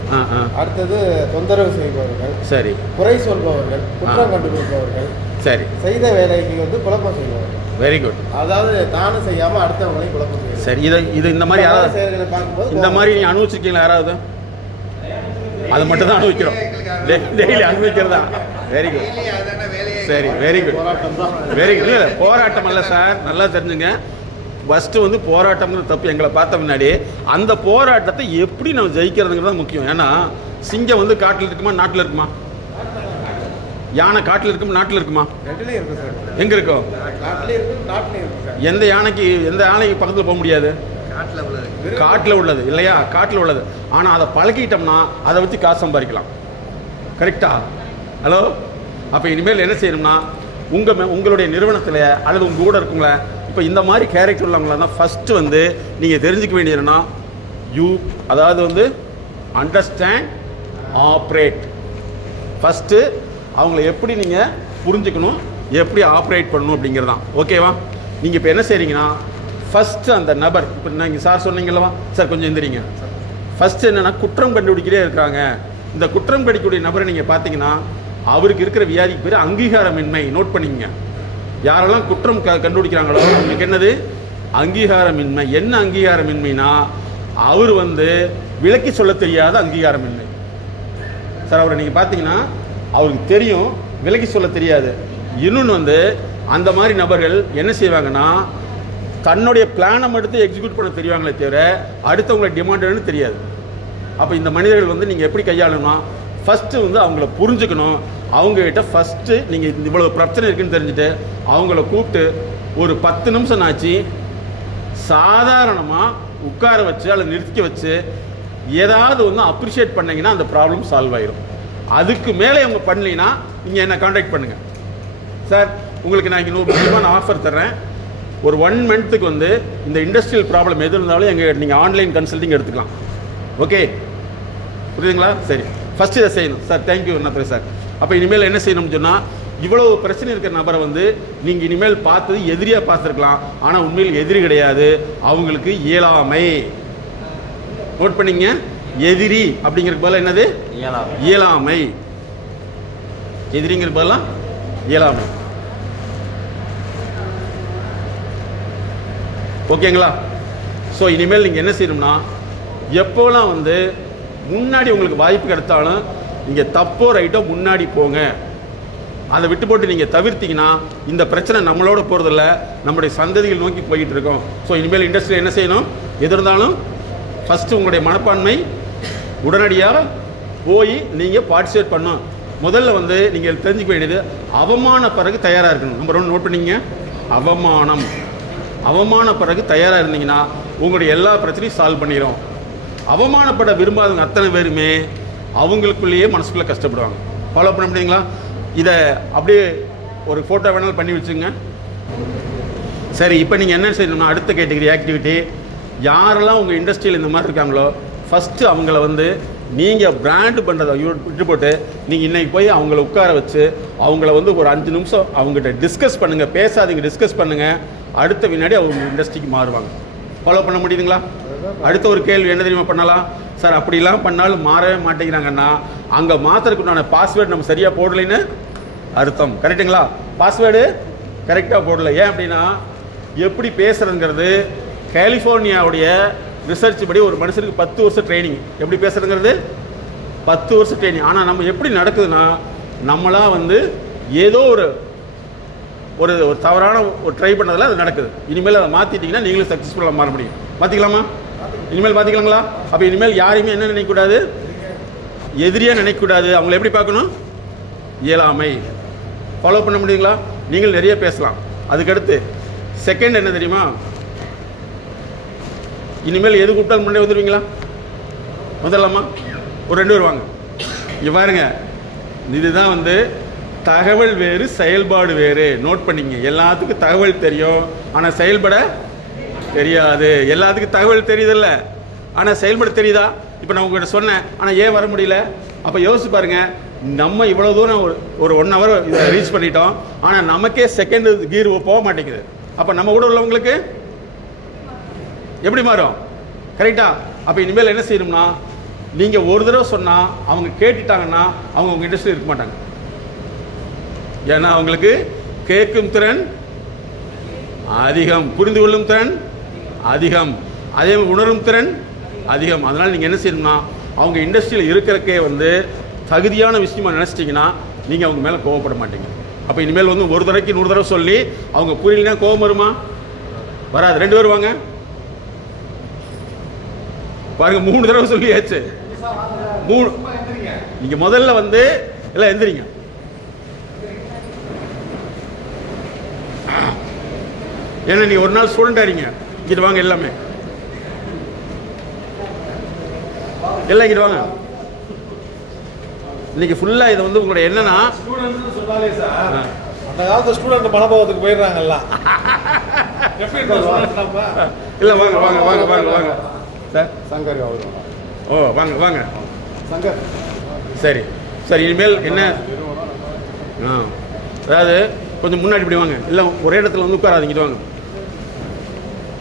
அடுத்தது தொந்தரவு செய்பவர்கள். சரி. குறை சொல்பவர்கள், குற்றம் கண்டுபிடிப்பவர்கள். சரி. செய்த வேலைக்கு வந்து குழப்பம் செய்பவர்கள். Very good. அதாவது தானும் செய்யாமல் அடுத்தவங்களையும் குழப்பம் செய்யும். சரி. இது இந்த மாதிரி யாராவது செயல்களை பார்க்கும்போது இந்த மாதிரி நீங்கள் அனுபவிச்சிருக்கீங்களா யாராவது? அதை மட்டும் தான் அனுபவிக்கிறோம், டெய்லி அனுபவிக்கிறதா? Very good. சரி, வெரி குட். இல்லை போராட்டம் அல்ல சார், நல்லா தெரிஞ்சுங்க. ஃபஸ்ட்டு வந்து போராட்டம்ங்கிற தப்பு எங்களை பார்த்த முன்னாடி அந்த போராட்டத்தை எப்படி நம்ம ஜெயிக்கிறதுங்கிறது தான் முக்கியம். ஏன்னா சிங்கம் வந்து காட்டில் இருக்குமா நாட்டில் இருக்குமா? யானை காட்டில் இருக்குமா நாட்டில் இருக்குமா? எங்கே இருக்கும்? எந்த யானைக்கு பக்கத்தில் போக முடியாது? காட்டில் உள்ளது இல்லையா? காட்டில் உள்ளது. ஆனால் அதை பழகிட்டோம்னா அதை வச்சு காசு சம்பாதிக்கலாம். கரெக்டா? ஹலோ, அப்போ இனிமேல் என்ன செய்யணும்னா உங்களுடைய நிறுவனத்தில் அல்லது உங்கள் கூட இருக்குங்களே இப்போ இந்த மாதிரி கேரக்டர் உள்ளவங்கள தான் ஃபஸ்ட்டு வந்து நீங்கள் தெரிஞ்சுக்க வேண்டியதுன்னா அதாவது வந்து அண்டர்ஸ்டாண்ட், ஆப்ரேட். ஃபஸ்ட்டு அவங்கள எப்படி நீங்கள் புரிஞ்சுக்கணும், எப்படி ஆப்ரேட் பண்ணணும் அப்படிங்கிறது தான். ஓகேவா? நீங்கள் இப்போ என்ன செய்கிறீங்கன்னா ஃபஸ்ட்டு அந்த நபர், இப்போ நீங்கள் சார் சொன்னீங்களவா சார், கொஞ்சம் எந்திரிங்க. ஃபஸ்ட்டு என்னென்னா குற்றம் கண்டுபிடிக்கிட்டே இருக்கிறாங்க. இந்த குற்றம் கண்டுபிடிக்கக்கூடிய நபரை நீங்கள் பார்த்தீங்கன்னா அவருக்கு இருக்கிற வியாதிக்கு பேர் அங்கீகாரமின்மை. நோட் பண்ணிக்கங்க. யாரெல்லாம் குற்றம் கண்டுபிடிக்கிறாங்களோ அவங்களுக்கு என்னது? அங்கீகாரமின்மை. என்ன அங்கீகாரமின்மைனா அவர் வந்து விளக்கி சொல்ல தெரியாத அங்கீகாரமின்மை. சார் அவரை நீங்கள் பார்த்தீங்கன்னா அவருக்கு தெரியும், விளக்கி சொல்ல தெரியாது. இன்னொன்று வந்து அந்த மாதிரி நபர்கள் என்ன செய்வாங்கன்னா தன்னுடைய பிளானை மட்டும் எக்ஸிக்யூட் பண்ண தெரிவாங்களே தவிர அடுத்தவங்களை டிமாண்டுன்னு தெரியாது. அப்போ இந்த மனிதர்கள் வந்து நீங்கள் எப்படி கையாளணும்னா ஃபஸ்ட்டு வந்து அவங்கள புரிஞ்சுக்கணும். அவங்ககிட்ட ஃபஸ்ட்டு நீங்கள் இவ்வளோ பிரச்சனை இருக்குன்னு தெரிஞ்சுட்டு அவங்கள கூப்பிட்டு ஒரு 10 நிமிஷம் ஆச்சு சாதாரணமாக உட்கார வச்சு அல்லது நிறுத்திக்க வச்சு ஏதாவது ஒன்று அப்ரிஷியேட் பண்ணிங்கன்னா அந்த ப்ராப்ளம் சால்வ் ஆகிடும். அதுக்கு மேலே அவங்க பண்ணலைன்னா நீங்கள் என்னை கான்டாக்ட் பண்ணுங்கள். சார் உங்களுக்கு நான் இன்னொரு முக்கியமான ஆஃபர் தர்றேன். ஒரு 1 மந்த்துக்கு வந்து இந்த இண்டஸ்ட்ரியல் ப்ராப்ளம் எது இருந்தாலும் நீங்கள் ஆன்லைன் கன்சல்டிங் எடுத்துக்கலாம். ஓகே, புரியுதுங்களா? சரி, ஃபஸ்ட்டு இதை செய்யணும். சார் தேங்க்யூ என்ன சார். அப்போ இனிமேல் என்ன செய்யணும்னு சொன்னால் இவ்வளவு பிரச்சனை இருக்கிற நபரை வந்து நீங்கள் இனிமேல் பார்த்தது எதிரியாக பார்த்துருக்கலாம், ஆனால் உண்மையில் எதிரி கிடையாது, அவங்களுக்கு இயலாமை. நோட் பண்ணிங்க. எதிரி அப்படிங்கிற பதிலாக என்னது? இயலாமை. எதிரிங்கிற பதிலாக இயலாமை. ஓகேங்களா? ஸோ இனிமேல் நீங்கள் என்ன செய்யணும்னா எப்போலாம் வந்து முன்னாடி உங்களுக்கு வாய்ப்பு கிடைத்தாலும் நீங்கள் தப்போ ரைட்டோ முன்னாடி போங்க. அதை விட்டு போட்டு நீங்கள் தவிர்த்தீங்கன்னா இந்த பிரச்சனை நம்மளோட போகிறதில்ல, நம்முடைய சந்ததிகள் நோக்கி போய்கிட்டு இருக்கோம். ஸோ இனிமேல் இண்டஸ்ட்ரியில் என்ன செய்யணும், எது இருந்தாலும் ஃபஸ்ட்டு உங்களுடைய மனப்பான்மை உடனடியாக போய் நீங்கள் பார்ட்டிசிபேட் பண்ணணும். முதல்ல வந்து நீங்கள் தெரிஞ்சுக்க வேண்டியது அவமான பிறகு தயாராக இருக்கணும். நம்பர் 1 நோட் பண்ணிங்க, அவமான பிறகு தயாராக இருந்தீங்கன்னா உங்களுடைய எல்லா பிரச்சனையும் சால்வ் பண்ணிடும். அவமானப்பட விரும்பாதவங்க அத்தனை பேருமே அவங்களுக்குள்ளேயே மனசுக்குள்ளே கஷ்டப்படுவாங்க. ஃபாலோ பண்ண முடியுங்களா? இதை அப்படியே ஒரு ஃபோட்டோ வேணாலும் பண்ணி வச்சுங்க. சரி, இப்போ நீங்கள் என்ன செய்யணும்னா அடுத்த கேட்டகரி ஆக்டிவிட்டி, யாரெல்லாம் உங்கள் இண்டஸ்ட்ரியில் இந்த மாதிரி இருக்காங்களோ ஃபஸ்ட்டு அவங்கள வந்து நீங்கள் பிராண்டு பண்ணுறதை விட்டு போட்டு நீங்கள் இன்றைக்கி போய் அவங்கள உட்கார வச்சு அவங்கள வந்து ஒரு 5 நிமிஷம் அவங்ககிட்ட டிஸ்கஸ் பண்ணுங்கள். பேசாதீங்க, டிஸ்கஸ் பண்ணுங்கள். அடுத்த வினாடி அவங்க இண்டஸ்ட்ரிக்கு மாறுவாங்க. ஃபாலோ பண்ண முடியுதுங்களா? அடுத்த ஒரு கேள்வி என்ன தெரியுமா பண்ணலாம் சார், அப்படிலாம் பண்ணாலும் மாறவே மாட்டேங்கிறாங்கன்னா அங்கே மாற்றுறதுக்குண்டான பாஸ்வேர்டு நம்ம சரியாக போடலைன்னு அர்த்தம். கரெக்டுங்களா? பாஸ்வேர்டு கரெக்டாக போடல. ஏன் அப்படின்னா எப்படி பேசுகிறதுங்கிறது கலிஃபோர்னியாவுடைய ரிசர்ச் படி ஒரு மனுஷனுக்கு 10 வருஷம் ட்ரைனிங். எப்படி பேசுகிறதுங்கிறது 10 வருஷம் ட்ரைனிங். ஆனால் நம்ம எப்படி நடக்குதுன்னா நம்மளாம் வந்து ஏதோ ஒரு ஒரு தவறான ஒரு ட்ரை பண்ணதில் அது நடக்குது. இனிமேல் அதை மாற்றிட்டிங்கன்னா நீங்களும் சக்ஸஸ்ஃபுல்லாக மாற முடியும். மாற்றிக்கலாமா? இனிமேல் மாற்றிக்கலாங்களா? அப்போ இனிமேல் யாரையுமே என்ன நினைக்கக்கூடாது, எதிரியாக நினைக்கக்கூடாது. அவங்கள எப்படி பார்க்கணும், இயலாமை. ஃபாலோ பண்ண முடியுங்களா? நீங்கள் நிறைய பேசலாம். அதுக்கடுத்து செகண்ட் என்ன தெரியுமா, இனிமேல் எது கூப்பிட்டாலும் முன்னே வந்துடுவீங்களா? வந்துடலாமா? ஒரு 2 பேர் வாங்க. இங்கே பாருங்க, இதுதான் வந்து தகவல் வேறு செயல்பாடு வேறு. நோட் பண்ணிங்க. எல்லாத்துக்கும் தகவல் தெரியும், ஆனால் செயல்பட தெரியாது. எல்லாத்துக்கும் தகவல் தெரியுதில்ல, ஆனால் செயல்பட தெரியுதா? இப்போ நான் உங்கள்கிட்ட சொன்னேன், ஆனால் ஏன் வர முடியல? அப்போ யோசிச்சு பாருங்க, நம்ம இவ்வளோ தூரம் ஒரு 1 hour இதை ரீச் பண்ணிட்டோம், ஆனால் நமக்கே செகண்ட் கீர் போக மாட்டேங்குது. அப்போ நம்ம கூட உள்ளவங்களுக்கு எப்படி மாறும்? கரெக்டா? அப்போ இனிமேல் என்ன செய்யணும்னா, நீங்கள் ஒரு தடவை சொன்னால் அவங்க கேட்டுட்டாங்கன்னா அவங்க உங்கள் இண்டஸ்ட்ரி இருக்க மாட்டாங்க. ஏன்னா அவங்களுக்கு கேட்கும் திறன் அதிகம், புரிந்து கொள்ளும் திறன் அதிகம், அதே உணரும் திறன் அதிகம். அதனால் நீங்கள் என்ன செய்யணும்னா அவங்க இண்டஸ்ட்ரியில் இருக்கிறக்கே வந்து தகுதியான விஷயமா நினச்சிட்டிங்கன்னா நீங்கள் அவங்க மேலே கோவப்பட மாட்டீங்க. அப்போ இனிமேல் வந்து ஒரு தடவைக்கு 100 தடவை சொல்லி அவங்க புரியலனா கோபம் வருமா? வராது. 2 பேர் வாங்க. பாருங்க, 3 தடவை சொல்லியாச்சு. 3 நீங்கள் முதல்ல வந்து எல்லாம் எந்திரிங்க. ஏன்னா நீங்கள் ஒரு நாள் ஸ்டூடெண்ட் ஆறீங்க. இங்கிட்டு வாங்க, எல்லாமே எல்லாம் இங்கிட்டு வாங்க. இன்னைக்கு ஃபுல்லாக இதை வந்து உங்களுடைய என்னன்னா ஸ்டூடெண்ட்ஸ் சொன்னாலே சார் அந்த காலத்து ஸ்டூடெண்ட் மனோபாவத்துக்கு போயிடுறாங்கல்ல. இல்லை வாங்க வாங்க வாங்க வாங்க வாங்க சார். சங்கர் அவர். ஓ வாங்க வாங்க சங்கர். சரி சரி, இனிமேல் என்ன அதாவது கொஞ்சம் முன்னாடி இப்படி வாங்க. இல்லை ஒரே இடத்துல வந்து உட்காராதீங்கிட்டு வாங்க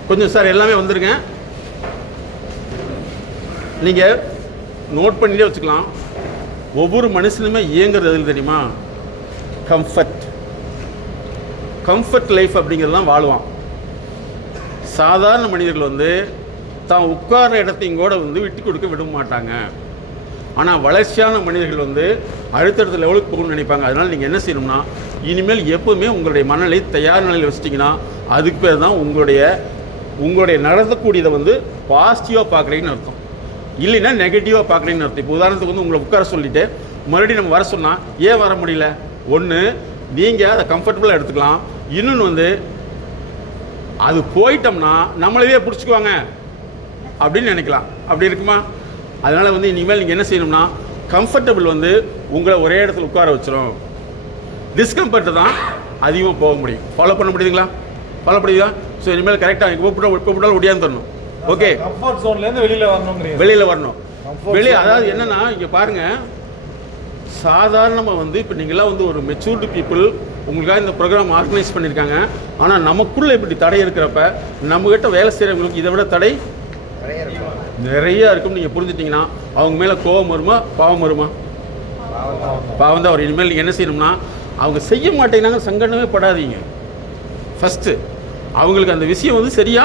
கொஞ்சம். சார் எல்லாமே வந்துருங்க. நீங்கள் நோட் பண்ணிட்டே வச்சுக்கலாம். ஒவ்வொரு மனுஷனுமே இயங்குறது எதில் தெரியுமா? கம்ஃபர்ட் லைஃப் அப்படிங்கிறதுலாம் வாழ்வான். சாதாரண மனிதர்கள் வந்து தான் உட்கார இடத்தையும் கூட வந்து விட்டு கொடுக்க விட மாட்டாங்க. ஆனால் வளர்ச்சியான மனிதர்கள் வந்து அடுத்தடுத்த லெவலுக்கு போகணும்னு நினைப்பாங்க. அதனால் நீங்கள் என்ன செய்யணும்னா இனிமேல் எப்போவுமே உங்களுடைய மனநிலை தயார் நிலையில் வச்சிட்டிங்கன்னா அதுக்கு பேர் தான் உங்களுடைய நடத்தக்கூடியதை வந்து பாசிட்டிவாக பார்க்குறீங்கன்னு அர்த்தம். இல்லைன்னா நெகட்டிவாக பார்க்குறீங்கன்னு அர்த்தம். இப்போ உதாரணத்துக்கு வந்து உங்களை உட்கார சொல்லிவிட்டு மறுபடியும் நம்ம வர சொன்னால் ஏன் வர முடியல? ஒன்று, நீங்கள் அதை கம்ஃபர்டபுளாக எடுத்துக்கலாம். இன்னொன்று வந்து அது போயிட்டோம்னா நம்மளவே பிடிச்சிக்குவாங்க அப்படின்னு நினைக்கலாம். அப்படி இருக்குமா? அதனால் வந்து இனிமேல் நீங்கள் என்ன செய்யணும்னா கம்ஃபர்டபுள் வந்து உங்களை ஒரே இடத்துல உட்கார வச்சிடும். டிஸ்கம்ஃபர்ட்டு தான் அதிகமாக போக முடியும். ஃபாலோ பண்ண முடியுதுங்களா? ஃபாலோ பண்ணிங்களா? ஸோ இனிமேல் கரெக்டாக இப்போ போட்டாலும் ஒடியாந்து தரணும். ஓகே, கம்ஃபர்ட் ஜோன்லேருந்து வெளியில் வரணும். வெளியில் வரணும். வெளியே அதாவது என்னென்னா இங்கே பாருங்கள், சாதாரணமாக வந்து இப்போ நீங்களாம் வந்து ஒரு மெச்சூர்டு பீப்புள், உங்களுக்காக இந்த ப்ரோக்ராம் ஆர்கனைஸ் பண்ணியிருக்காங்க. ஆனால் நமக்குள்ளே இப்படி தடை இருக்கிறப்ப நம்மகிட்ட வேலை செய்கிறவங்களுக்கு இதை விட தடை நிறையா இருக்கும்னு நீங்கள் புரிஞ்சுட்டிங்கன்னா அவங்க மேலே கோபம் வருமா பாவம் வருமா? பாவம் தான் வரும். இனிமேல் நீங்கள் என்ன செய்யணும்னா அவங்க செய்ய மாட்டேங்கிறாங்க சங்கடமே படாதீங்க. ஃபஸ்ட்டு அவங்களுக்கு அந்த விஷயம் வந்து சரியா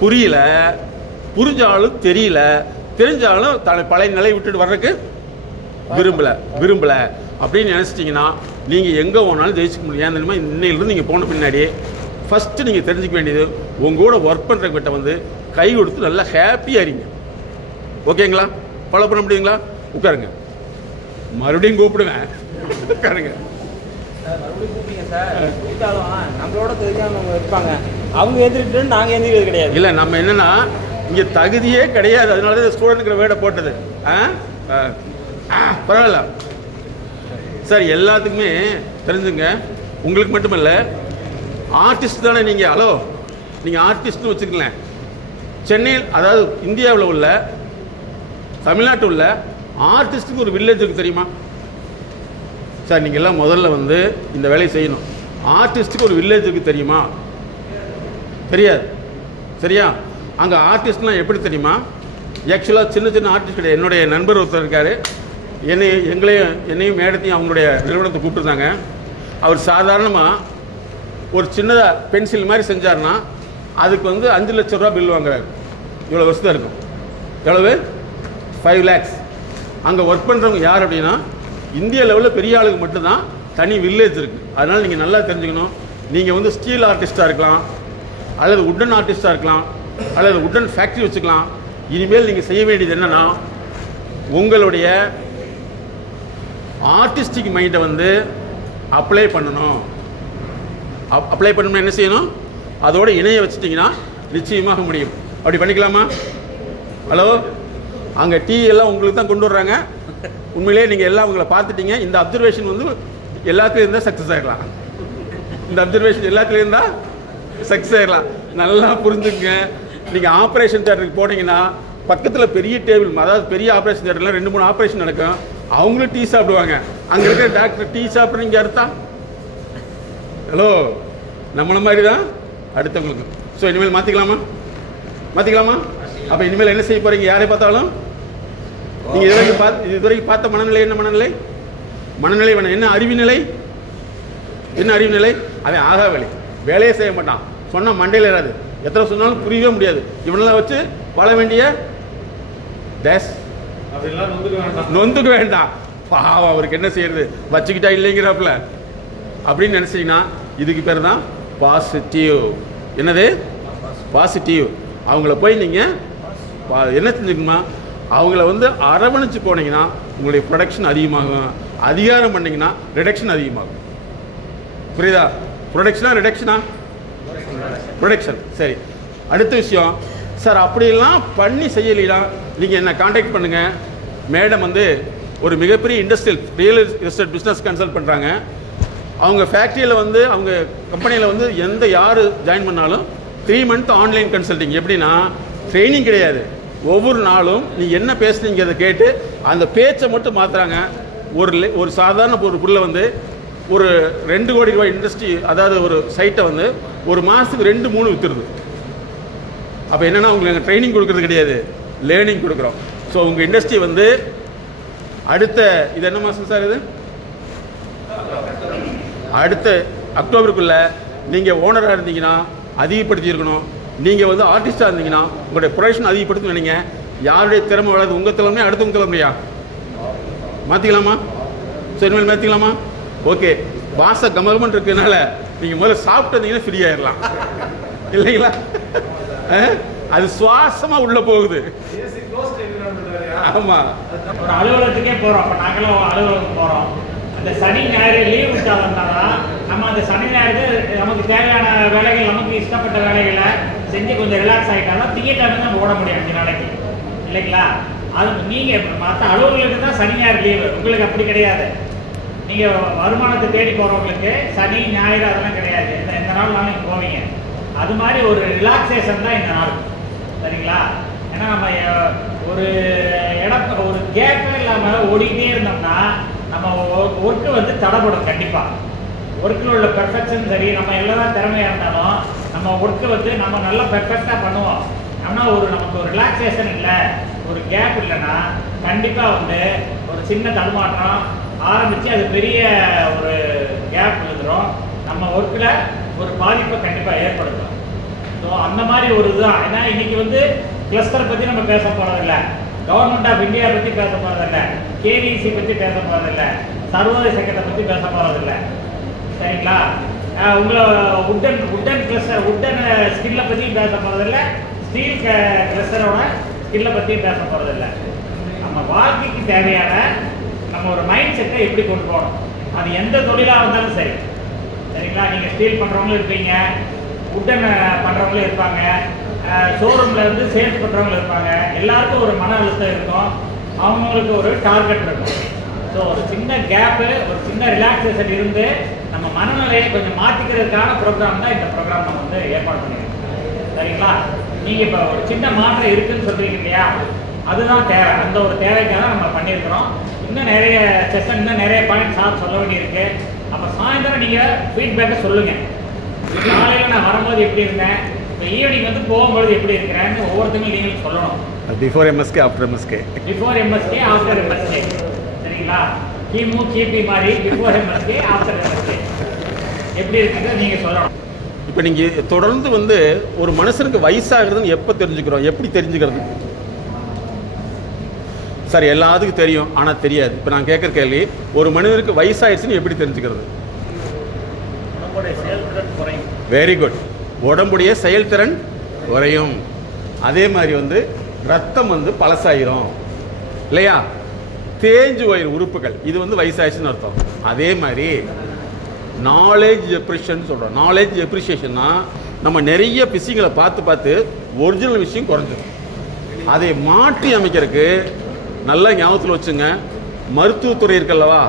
புரியல, புரிஞ்சாலும் தெரியல, தெரிஞ்சாலும் பழைய நிலையை விட்டுட்டு வர்றதுக்கு விரும்பலை. அப்படின்னு நினச்சிட்டிங்கன்னா நீங்கள் எங்கே போனாலும் ஜெயிச்சிக்க முடியும். ஏன் தெரியுமா, இன்னையிலிருந்து நீங்கள் போன பின்னாடி ஃபஸ்ட்டு நீங்கள் தெரிஞ்சுக்க வேண்டியது உங்கள் கூட ஒர்க் பண்ணுறக்கிட்ட வந்து கை கொடுத்து நல்லா ஹாப்பியாக இருங்க. ஓகேங்களா? ஃபாலோ பண்ண முடியுங்களா? உட்காருங்க, மறுபடியும் கூப்பிடுவேன். உட்காருங்க. மறுபடியும் கூப்பிடுங்க சார். கூப்பிட்டாலும் நம்மளோட தெரிஞ்சவங்க இருப்பாங்க, அவங்க எழுந்திரிட்டு நாங்கள் எழுந்திரிக்கிறது கிடையாது. இல்லை, நம்ம என்னென்னா இங்கே தகுதியே கிடையாது, அதனால தான் ஸ்டூடெண்ட்டுங்கிற வேர்டை போட்டது. பரவாயில்ல சார், எல்லாத்துக்குமே தெரிஞ்சுங்க. உங்களுக்கு மட்டுமல்ல, ஆர்டிஸ்ட் தானே நீங்கள். ஹலோ, நீங்கள் ஆர்டிஸ்ட்னு வச்சுக்கலாம். சென்னையில், அதாவது இந்தியாவில் உள்ள, தமிழ்நாட்டில் உள்ள ஆர்டிஸ்ட்டுக்கு ஒரு வில்லேஜ் இருக்குது தெரியுமா சார்? நீங்கள் எல்லாம் முதல்ல வந்து இந்த வேலையை செய்யணும். ஆர்டிஸ்ட்டுக்கு ஒரு வில்லேஜ் இருக்குது தெரியுமா? தெரியாது. சரியா? அங்கே ஆர்டிஸ்ட்லாம் எப்படி தெரியுமா? ஆக்சுவலாக சின்ன சின்ன ஆர்டிஸ்ட் கிடையாது. என்னுடைய நண்பர் ஒருத்தர் இருக்கார். என்னையும் மேடத்தையும் அவங்களுடைய நிறுவனத்தை கூப்பிட்டுருந்தாங்க. அவர் சாதாரணமாக ஒரு சின்னதாக பென்சில் மாதிரி செஞ்சார்னா அதுக்கு வந்து 5 லட்ச ரூபா பில் வாங்குறாரு. இவ்வளோ வருஷம் இருக்கும். எவ்வளவு? 5 lakhs. அங்கே ஒர்க் பண்ணுறவங்க யார் அப்படின்னா, இந்திய லெவலில் பெரிய ஆளுக்கு மட்டும்தான் தனி வில்லேஜ் இருக்குது. அதனால் நீங்கள் நல்லா தெரிஞ்சுக்கணும். நீங்கள் வந்து ஸ்டீல் ஆர்டிஸ்ட்டாக இருக்கலாம், அல்லது உட்டன் ஆர்டிஸ்ட்டாக இருக்கலாம், அல்லது உட்டன் ஃபேக்ட்ரி வச்சுக்கலாம். இனிமேல் நீங்கள் செய்ய வேண்டியது என்னென்னா, உங்களுடைய ஆர்டிஸ்டிக் மைண்டை வந்து அப்ளை பண்ணணும். அப்ளை பண்ணணும்னா என்ன செய்யணும்? அதோட இணைய வச்சுட்டிங்கன்னா நிச்சயமாக முடியும். அப்படி பண்ணிக்கலாமா? ஹலோ, அங்கே டீ எல்லாம் உங்களுக்கு தான் கொண்டு வர்றாங்க. உண்மையிலே நீங்கள் எல்லாம் உங்களை பார்த்துட்டீங்க. இந்த அப்சர்வேஷன் வந்து எல்லாத்துலேயும் இருந்தால் சக்ஸஸ் ஆகிடலாம். இந்த அப்சர்வேஷன் எல்லாத்துலேயும் இருந்தால் சக்ஸஸ் ஆகிடலாம். நல்லா புரிஞ்சுங்க. நீங்கள் ஆப்ரேஷன் தியேட்டருக்கு போனீங்கன்னா பக்கத்தில் பெரிய டேபிள், அதாவது பெரிய ஆப்ரேஷன் தியேட்டரில் 2-3 ஆப்ரேஷன் நடக்கும். அவங்களும் டீ சாப்பிடுவாங்க. அங்கே இருக்கிற டாக்டர் டீ சாப்பிட்றீங்க அர்த்தம். ஹலோ, நம்மளை மாதிரி தான் அடுத்தவங்களுக்கு. ஸோ இனிமேல் மாற்றிக்கலாமா? அப்போ இனிமேல் என்ன செய்ய போகிறீங்க? யாரை பார்த்தாலும் நீங்கள் இதுவரைக்கும் பார்த்த மனநிலை என்ன மனநிலை வேணும். என்ன அறிவுநிலை? அவன் ஆகா வேலையே செய்ய மாட்டான். சொன்னால் மண்டையில் ஏறாது. எத்தனை சொன்னாலும் புரியவே முடியாது. இவனெல்லாம் வச்சு வாழ வேண்டிய டேஸ் நொந்துக்க வேண்டாம். பாவம், அவருக்கு என்ன செய்யறது, வச்சுக்கிட்டா இல்லைங்கிறப்பல அப்படின்னு நினச்சிங்கன்னா இதுக்கு பேர் தான் பாசிட்டிவ். என்னது? பாசிட்டிவ். அவங்கள போய் நீங்கள் என்ன செஞ்சுக்கணுமா, அவங்கள வந்து அரவணைச்சு போனீங்கன்னா உங்களுடைய ப்ரொடக்ஷன் அதிகமாகும். அதிகாரம் பண்ணிங்கன்னா ரிடக்ஷன் அதிகமாகும். புரியுதா? ப்ரொடக்ஷன். சரி, அடுத்த விஷயம் சார், அப்படிலாம் பண்ணி செய்யலாம். நீங்கள் என்ன காண்டாக்ட் பண்ணுங்கள். மேடம் வந்து ஒரு மிகப்பெரிய ரியல் எஸ்டேட் பிஸ்னஸ் கன்சல்ட் பண்ணுறாங்க. அவங்க ஃபேக்ட்ரியில் வந்து, அவங்க கம்பெனியில் வந்து யார் ஜாயின் பண்ணாலும் 3 month ஆன்லைன் கன்சல்டிங். எப்படின்னா, ட்ரைனிங் கிடையாது. ஒவ்வொரு நாளும் நீ என்ன பேசுனீங்கிறத கேட்டு அந்த பேச்சை மட்டும் மாற்றுறாங்க. ஒரு சாதாரண ஒரு பொருளை வந்து ஒரு 2 கோடி ரூபாய் இண்டஸ்ட்ரி, அதாவது ஒரு சைட்டை வந்து ஒரு மாதத்துக்கு 2-3 விற்றுருது. அப்போ என்னென்னா, உங்களுக்கு ட்ரைனிங் கொடுக்குறது கிடையாது, லேர்னிங் கொடுக்குறோம். ஸோ உங்கள் இண்டஸ்ட்ரி வந்து இது என்ன மாதம் சார்? இது அடுத்த அக்டோபருக்குள்ளே நீங்கள் ஓனராக இருந்தீங்கன்னா அதிகப்படுத்தியிருக்கணும். நீங்கள் வந்து ஆர்டிஸ்டாக இருந்தீங்கன்னா உங்களுடைய ப்ரொடக்ஷன் அதிகப்படுத்தணும். நினைங்க, யாருடைய திறமை வளருது? உங்கள் திறமையா அடுத்தவங்க திறமையா? மாற்றிக்கலாமா? ஸோ இனிமேல் மாற்றிக்கலாமா? ஓகே, வாச கமகமன் இருக்கிறதுனால நீங்கள் முதல்ல சாப்பிட்டு வந்தீங்கன்னா ஃப்ரீ ஆயிடலாம். இல்லைங்களா? அது சுவாசமாக உள்ளே போகுது. ஆமாம், ஒரு அலுவலகத்துக்கே போகிறோம். அப்போ நாங்களும் அலுவலகம் போகிறோம். அந்த சனி ஞாயிறு லீவ் விட்டா வந்தாலும் நம்ம அந்த சனி ஞாயிறு நமக்கு தேவையான வேலைகள், நமக்கு இஷ்டப்பட்ட வேலைகளை செஞ்சு கொஞ்சம் ரிலாக்ஸ் ஆகிட்டாலும் திங்கட்கிழமை தான் ஓட முடியும் 5 நாளைக்கு. இல்லைங்களா? அது நீங்கள் மற்ற அலுவலர்களுக்கு தான் சனி ஞாயிறு லீவு, உங்களுக்கு அப்படி கிடையாது. நீங்கள் வருமானத்தை தேடி போகிறவங்களுக்கு சனி ஞாயிறு அதெல்லாம் கிடையாது. எந்த நாள்னாலும் நீங்கள் போவீங்க. அது மாதிரி ஒரு ரிலாக்ஸேஷன் தான் இந்த நாள். சரிங்களா? ஏன்னா நம்ம ஒரு கேப்பே இல்லாமல் ஓடிக்கிட்டே இருந்தோம்னா நம்ம ஒர்க்கு வந்து தடைப்படும். கண்டிப்பாக ஒர்க்கில் உள்ள பெர்ஃபெக்ஷன் சரி, நம்ம எல்லாம் திறமையாக இருந்தாலும் நம்ம ஒர்க்கு வந்து நம்ம நல்லா பெர்ஃபெக்டாக பண்ணுவோம். ஆனால் நமக்கு ஒரு ரிலாக்ஸேஷன் இல்லை, ஒரு கேப் இல்லைன்னா கண்டிப்பாக வந்து ஒரு சின்ன தடுமாற்றம் ஆரம்பித்து அது பெரிய ஒரு கேப் விழுந்துடும். நம்ம ஒர்க்கில் ஒரு பாதிப்பை கண்டிப்பாக ஏற்படுத்தும். ஸோ அந்த மாதிரி ஒரு இதுதான். ஏன்னா இன்றைக்கி வந்து கிளஸ்டரை பற்றி நம்ம பேச போகிறதில்ல, கவர்மெண்ட் ஆஃப் இந்தியா பற்றி பேச போகிறதில்ல, கேவிசி பற்றி பேச போகிறதில்ல, சர்வோதய சங்கத்தை பற்றி பேச போகிறதில்ல. சரிங்களா? உங்களை உட்டன் ஸ்கில்லை பற்றியும் பேச போகிறதில்ல, ஸ்டீல் கிளஸ்டரோட ஸ்கில்லை பற்றியும் பேச போகிறதில்ல. நம்ம வாழ்க்கைக்கு தேவையான நம்ம ஒரு மைண்ட் செட்டை எப்படி கொண்டு போகணும், அது எந்த தொழிலாக இருந்தாலும் சரி. சரிங்களா? நீங்கள் ஸ்டீல் பண்ணுறவங்களும் இருப்பீங்க, உட்டன் பண்ணுறவங்களும் இருப்பாங்க, ஷோரூமில் வந்து சேல்ஸ் பண்ணுறவங்களும் இருப்பாங்க. எல்லாருக்கும் ஒரு மன அழுத்தம் இருக்கும், அவங்களுக்கு ஒரு டார்கெட் இருக்கும். ஸோ ஒரு சின்ன கேப்பு, ஒரு சின்ன ரிலாக்ஸேஷன் இருந்து நம்ம மனநிலையை கொஞ்சம் மாற்றிக்கிறதுக்கான ப்ரோக்ராம் தான் இந்த ப்ரோக்ராம் நம்ம வந்து ஏற்பாடு பண்ணியிருக்கோம். சரிங்களா? நீங்கள் இப்போ ஒரு சின்ன மாற்றம் இருக்குதுன்னு சொல்கிறீங்க இல்லையா, அதுதான் தேவை. அந்த ஒரு தேவைக்காக நம்ம பண்ணியிருக்கிறோம். இன்னும் நிறைய செஷன், இன்னும் நிறைய பாயிண்ட் சார் சொல்ல வேண்டியிருக்கு. அப்போ சாயந்தரம் நீங்கள் ஃபீட்பேக்கை சொல்லுங்கள். காலையில் நான் வரும்போது எப்படி இருந்தேன், இப்போ ஈவினிங் வந்து போகும்போது எப்படி இருக்கிறேன்னு ஒவ்வொருத்தங்களும் நீங்கள் சொல்லணும். Before MSK, after MSK. Before MSK, after MSK. சரிங்களா? கிமு கிபி மாதிரி பிஃபோர் எம்எஸ்கே, ஆஃப்டர் எம்எஸ்கே எப்படி இருக்குன்னு நீங்கள் சொல்லணும். இப்போ நீங்கள் தொடர்ந்து வந்து ஒரு மனுஷனுக்கு வயசாகிறதுன்னு எப்போ தெரிஞ்சுக்கிறோம், எப்படி தெரிஞ்சுக்கிறது? சார் எல்லாத்துக்கும் தெரியும், ஆனால் தெரியாது. இப்போ நான் கேட்குற கேள்வி, ஒரு மனிதனுக்கு வயசாயிடுச்சுன்னு எப்படி தெரிஞ்சுக்கிறது? உடம்புடைய செயல்திறன் குறையும். Very good. உடம்புடைய செயல்திறன் குறையும். அதே மாதிரி வந்து ரத்தம் வந்து பழசாயிரும் இல்லையா? தேஞ்சு போயிடும் உறுப்புகள், இது வந்து வயசாயிடுச்சுன்னு அர்த்தம். அதே மாதிரி நாலேஜ் எப்ரிஷியேஷன் சொல்கிறோம். நாலேஜ் எப்ரிஷியேஷன்னா நம்ம நிறைய விஷயங்களை பார்த்து ஒரிஜினல் விஷயம் குறைஞ்சிடும். அதை மாற்றி அமைக்கிறதுக்கு நல்லா ஞாபகத்தில் வச்சுங்க, மருத்துவத்துறை இருக்குல்லவா,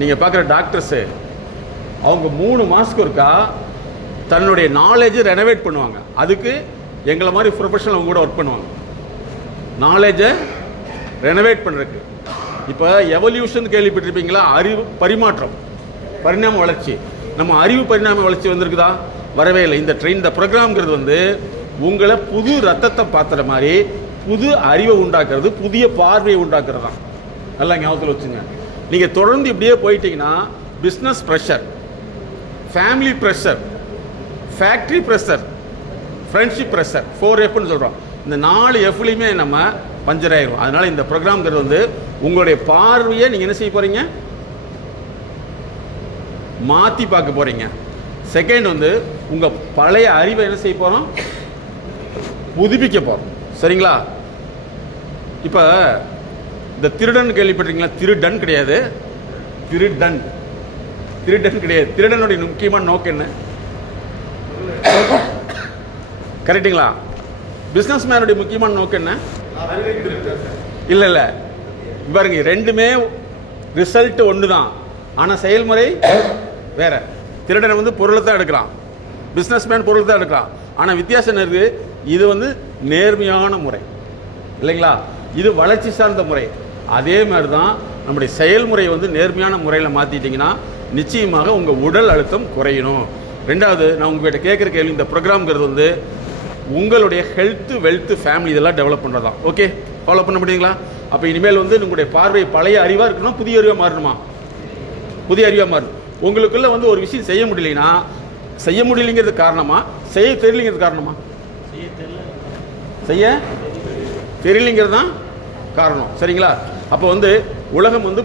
நீங்கள் பார்க்குற டாக்டர்ஸு அவங்க 3 மாதத்துக்கு ஒருக்கா தன்னுடைய நாலேஜை ரெனோவேட் பண்ணுவாங்க. அதுக்கு எங்களை மாதிரி ப்ரொஃபஷனல் அவங்க கூட ஒர்க் பண்ணுவாங்க, நாலேஜை ரெனோவேட் பண்ணுறதுக்கு. இப்போ எவல்யூஷன் கேள்விப்பட்டிருப்பீங்களா? அறிவு பரிமாற்றம், பரிணாம வளர்ச்சி. நம்ம அறிவு பரிணாம வளர்ச்சி வந்திருக்குதா? வரவே இல்லை. இந்த ப்ரோக்ராம்ங்கிறது வந்து உங்களை புது ரத்தத்தை பார்த்துற மாதிரி புது அறிவை உண்டாக்குறது, புதிய பார்வையை உண்டாக்குறது தான். நல்லா ஞாபகத்தில் வச்சுங்க. நீங்கள் தொடர்ந்து இப்படியே போயிட்டீங்கன்னா business pressure, family pressure, factory pressure, friendship pressure, 4Fன்னு சொல்கிறோம். இந்த 4 Fலையுமே நம்ம பஞ்சர் ஆயிரும். அதனால் இந்த ப்ரோக்ராம்ங்கிறது வந்து உங்களுடைய பார்வையை நீங்கள் என்ன செய்ய போகிறீங்க, மாற்றி பார்க்க போகிறீங்க. செகண்ட் வந்து உங்கள் பழைய அறிவை என்ன செய்ய போகிறோம், புதுப்பிக்க போகிறோம். சரிங்களா? இப்போ இந்த திருடன் கேள்விப்பட்டிருக்கீங்களா? திருடன் கிடையாது, திருடன் கிடையாது. திருடனுடைய முக்கியமான நோக்கம் என்ன? கரெக்டுங்களா? பிஸ்னஸ் மேனுடைய முக்கியமான நோக்கம் என்ன? இல்லை பாருங்க, ரெண்டுமே ரிசல்ட் ஒன்று தான், ஆனால் செயல்முறை வேற. திருடனை வந்து பொருளை தான் எடுக்கிறான், பிஸ்னஸ் மேன் பொருளை தான் எடுக்கிறான். ஆனால் வித்தியாசம் இருக்குது. இது வந்து நேர்மையான முறை இல்லைங்களா, இது வளர்ச்சி சார்ந்த முறை. அதே மாதிரி தான் நம்முடைய செயல்முறை வந்து நேர்மையான முறையில் மாற்றிட்டிங்கன்னா நிச்சயமாக உங்கள் உடல் அழுத்தம் குறையணும். ரெண்டாவது, நான் உங்கள்கிட்ட கேட்குற கேள்வி, இந்த ப்ரோக்ராம்ங்கிறது வந்து உங்களுடைய ஹெல்த்து, வெல்த்து, ஃபேமிலி இதெல்லாம் டெவலப் பண்ணுறது தான். ஓகே, ஃபாலோ பண்ண முடியுங்களா? அப்போ இனிமேல் வந்து உங்களுடைய பார்வை பழைய அறிவாக இருக்கணும், புதிய அறிவாக மாறணுமா? புதிய அறிவாக மாறணும். உங்களுக்குள்ளே வந்து ஒரு விஷயம் செய்ய முடியலைன்னா, செய்ய முடியலைங்கிறது காரணமா, செய்ய தெரியலைங்கிறது காரணமா? செய்ய தெரியலைங்கிறது தான் காரணம். சரிங்களா? அப்போ வந்து உலகம் வந்து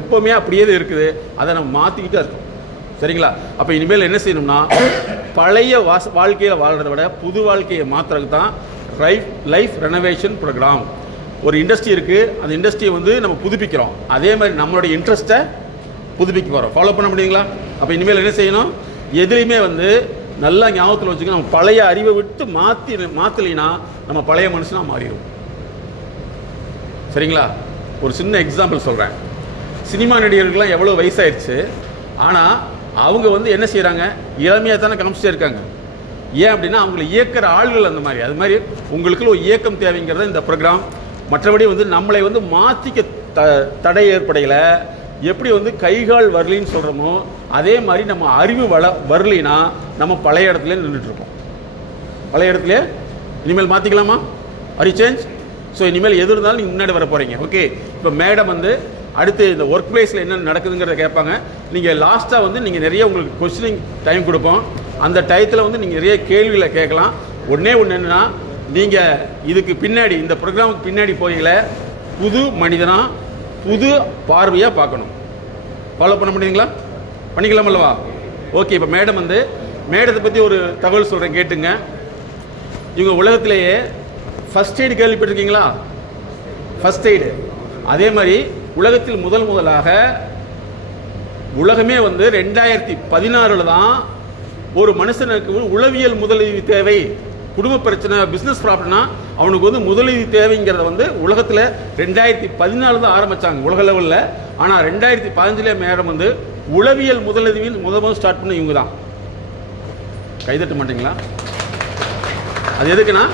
எப்போவுமே அப்படியே இருக்குது, அதை நம்ம மாற்றிக்கிட்டே இருக்கோம். சரிங்களா? அப்போ இனிமேல் என்ன செய்யணும்னா, பழைய வாழ்க்கையில் வாழ்கிறத விட புது வாழ்க்கையை மாற்றுறதுக்கு தான் லைஃப் ரெனோவேஷன் ப்ரோக்ராம். ஒரு இண்டஸ்ட்ரி இருக்குது, அந்த இண்டஸ்ட்ரியை வந்து நம்ம புதுப்பிக்கிறோம். அதே மாதிரி நம்மளுடைய இன்ட்ரெஸ்ட்டை புதுப்பிக்க போகிறோம். ஃபாலோ பண்ண முடியுங்களா? அப்போ இனிமேல் என்ன செய்யணும், எதுலேயுமே வந்து நல்லா ஞாபகத்தில் வச்சுக்க, நம்ம பழைய அறிவை விட்டு மாற்றலைன்னா நம்ம பழைய மனுஷனாக மாறிடும். சரிங்களா? ஒரு சின்ன எக்ஸாம்பிள் சொல்கிறேன். சினிமா நடிகர்களுக்கெல்லாம் எவ்வளோ வயசாயிடுச்சு, ஆனால் அவங்க வந்து என்ன செய்கிறாங்க, இளமையாக தானே காமிச்சிட்டே இருக்காங்க. ஏன் அப்படின்னா அவங்களை இயக்கிற ஆள்கள் அந்த மாதிரி. அது மாதிரி உங்களுக்குள்ள ஒரு இயக்கம் தேவைங்கிறத இந்த ப்ரோக்ராம். மற்றபடி வந்து நம்மளை வந்து மாற்றிக்க தடை ஏற்படையில் எப்படி வந்து கைகால் வரலின்னு சொல்கிறோமோ, அதே மாதிரி நம்ம அறிவு வரலினா நம்ம பழைய இடத்துல நின்றுட்டுருக்கோம். பழைய இடத்துல இனிமேல் மாற்றிக்கலாமா? Are you change? ஸோ இனிமேல் எது இருந்தாலும் நீங்கள் முன்னாடி வர போகிறீங்க. ஓகே, இப்போ மேடம் வந்து அடுத்து இந்த ஒர்க் பிளேஸில் என்ன நடக்குதுங்கிறத கேட்பாங்க. நீங்கள் லாஸ்ட்டாக வந்து நீங்கள் நிறைய உங்களுக்கு கொஸ்டினிங் டைம் கொடுப்போம். அந்த டயத்தில் வந்து நீங்கள் நிறைய கேள்விகளை கேட்கலாம். ஒன்று என்னென்னா, நீங்கள் இதுக்கு பின்னாடி, இந்த ப்ரோக்ராமுக்கு பின்னாடி போகல புது மனிதனாக புது பார்வையாக பார்க்கணும். ஃபாலோ பண்ண முடியுங்களா? பண்ணிக்கலாம் அல்லவா? ஓகே. இப்போ மேடம் வந்து மேடத்தை பற்றி ஒரு தகவல் சொல்கிறேன், கேட்டுங்க. இவங்க உலகத்திலேயே ஃபஸ்ட் எய்டு கேள்விப்பட்டிருக்கீங்களா? First aid. அதே மாதிரி உலகத்தில் முதலாக உலகமே வந்து 2016 தான் ஒரு மனுஷனுக்கு உளவியல் முதலுதவி தேவை, குடும்ப பிரச்சனை, பிஸ்னஸ் ப்ராப்ளம்னா அவனுக்கு வந்து முதலுதவி தேவைங்கிறத வந்து உலகத்தில் 2014 தான் ஆரம்பித்தாங்க உலக லெவலில். ஆனால் 2015 மேடம் வந்து உளவியல் முதலுதவின்னு முதல் ஸ்டார்ட் பண்ண இவங்க தான். கைதட்ட மாட்டீங்களா? அது எதுக்குன்னா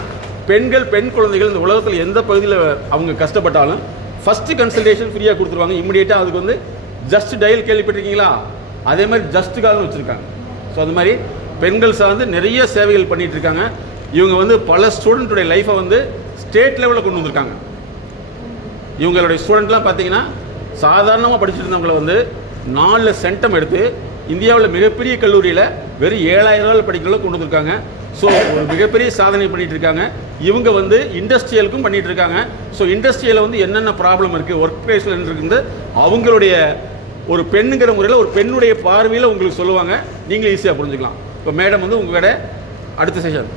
பெண் குழந்தைகள் இந்த உலகத்தில் எந்த பகுதியில் அவங்க கஷ்டப்பட்டாலும் ஃபஸ்ட்டு கன்சல்டேஷன் ஃப்ரீயாக கொடுத்துருவாங்க. இம்மிடியேட்டாக அதுக்கு வந்து ஜஸ்ட் டயல் கேள்விப்பட்டிருக்கீங்களா? அதே மாதிரி ஜஸ்ட் கால்னு வச்சுருக்காங்க. ஸோ அது மாதிரி பெண்கள் சார்ந்து நிறைய சேவைகள் பண்ணிகிட்டு இருக்காங்க. இவங்க வந்து பல ஸ்டூடெண்ட்டுடைய லைஃப்பை வந்து ஸ்டேட் லெவலில் கொண்டு வந்திருக்காங்க. இவங்களுடைய ஸ்டூடெண்ட்லாம் பார்த்தீங்கன்னா சாதாரணமாக படிச்சுட்டு இருந்தவங்களை வந்து 4 சென்டம் எடுத்து இந்தியாவில் மிகப்பெரிய கல்லூரியில் வெறும் 7000 ரூபாய் படிக்கிறவங்கள கொண்டு வந்திருக்காங்க. ஸோ ஒரு மிகப்பெரிய சாதனை பண்ணிகிட்டு இருக்காங்க. இவங்க வந்து இண்டஸ்ட்ரியலுக்கும் பண்ணிகிட்டு இருக்காங்க. ஸோ இண்டஸ்ட்ரியில் வந்து என்னென்ன ப்ராப்ளம் இருக்குது, ஒர்க் பிளேஸில் இருக்குது, அவங்களுடைய ஒரு பெண்ணுங்கிற முறையில் ஒரு பெண்ணுடைய பார்வையில் உங்களுக்கு சொல்லுவாங்க. நீங்களும் ஈஸியாக புரிஞ்சுக்கலாம். இப்போ மேடம் வந்து உங்களோட அடுத்த செஷன்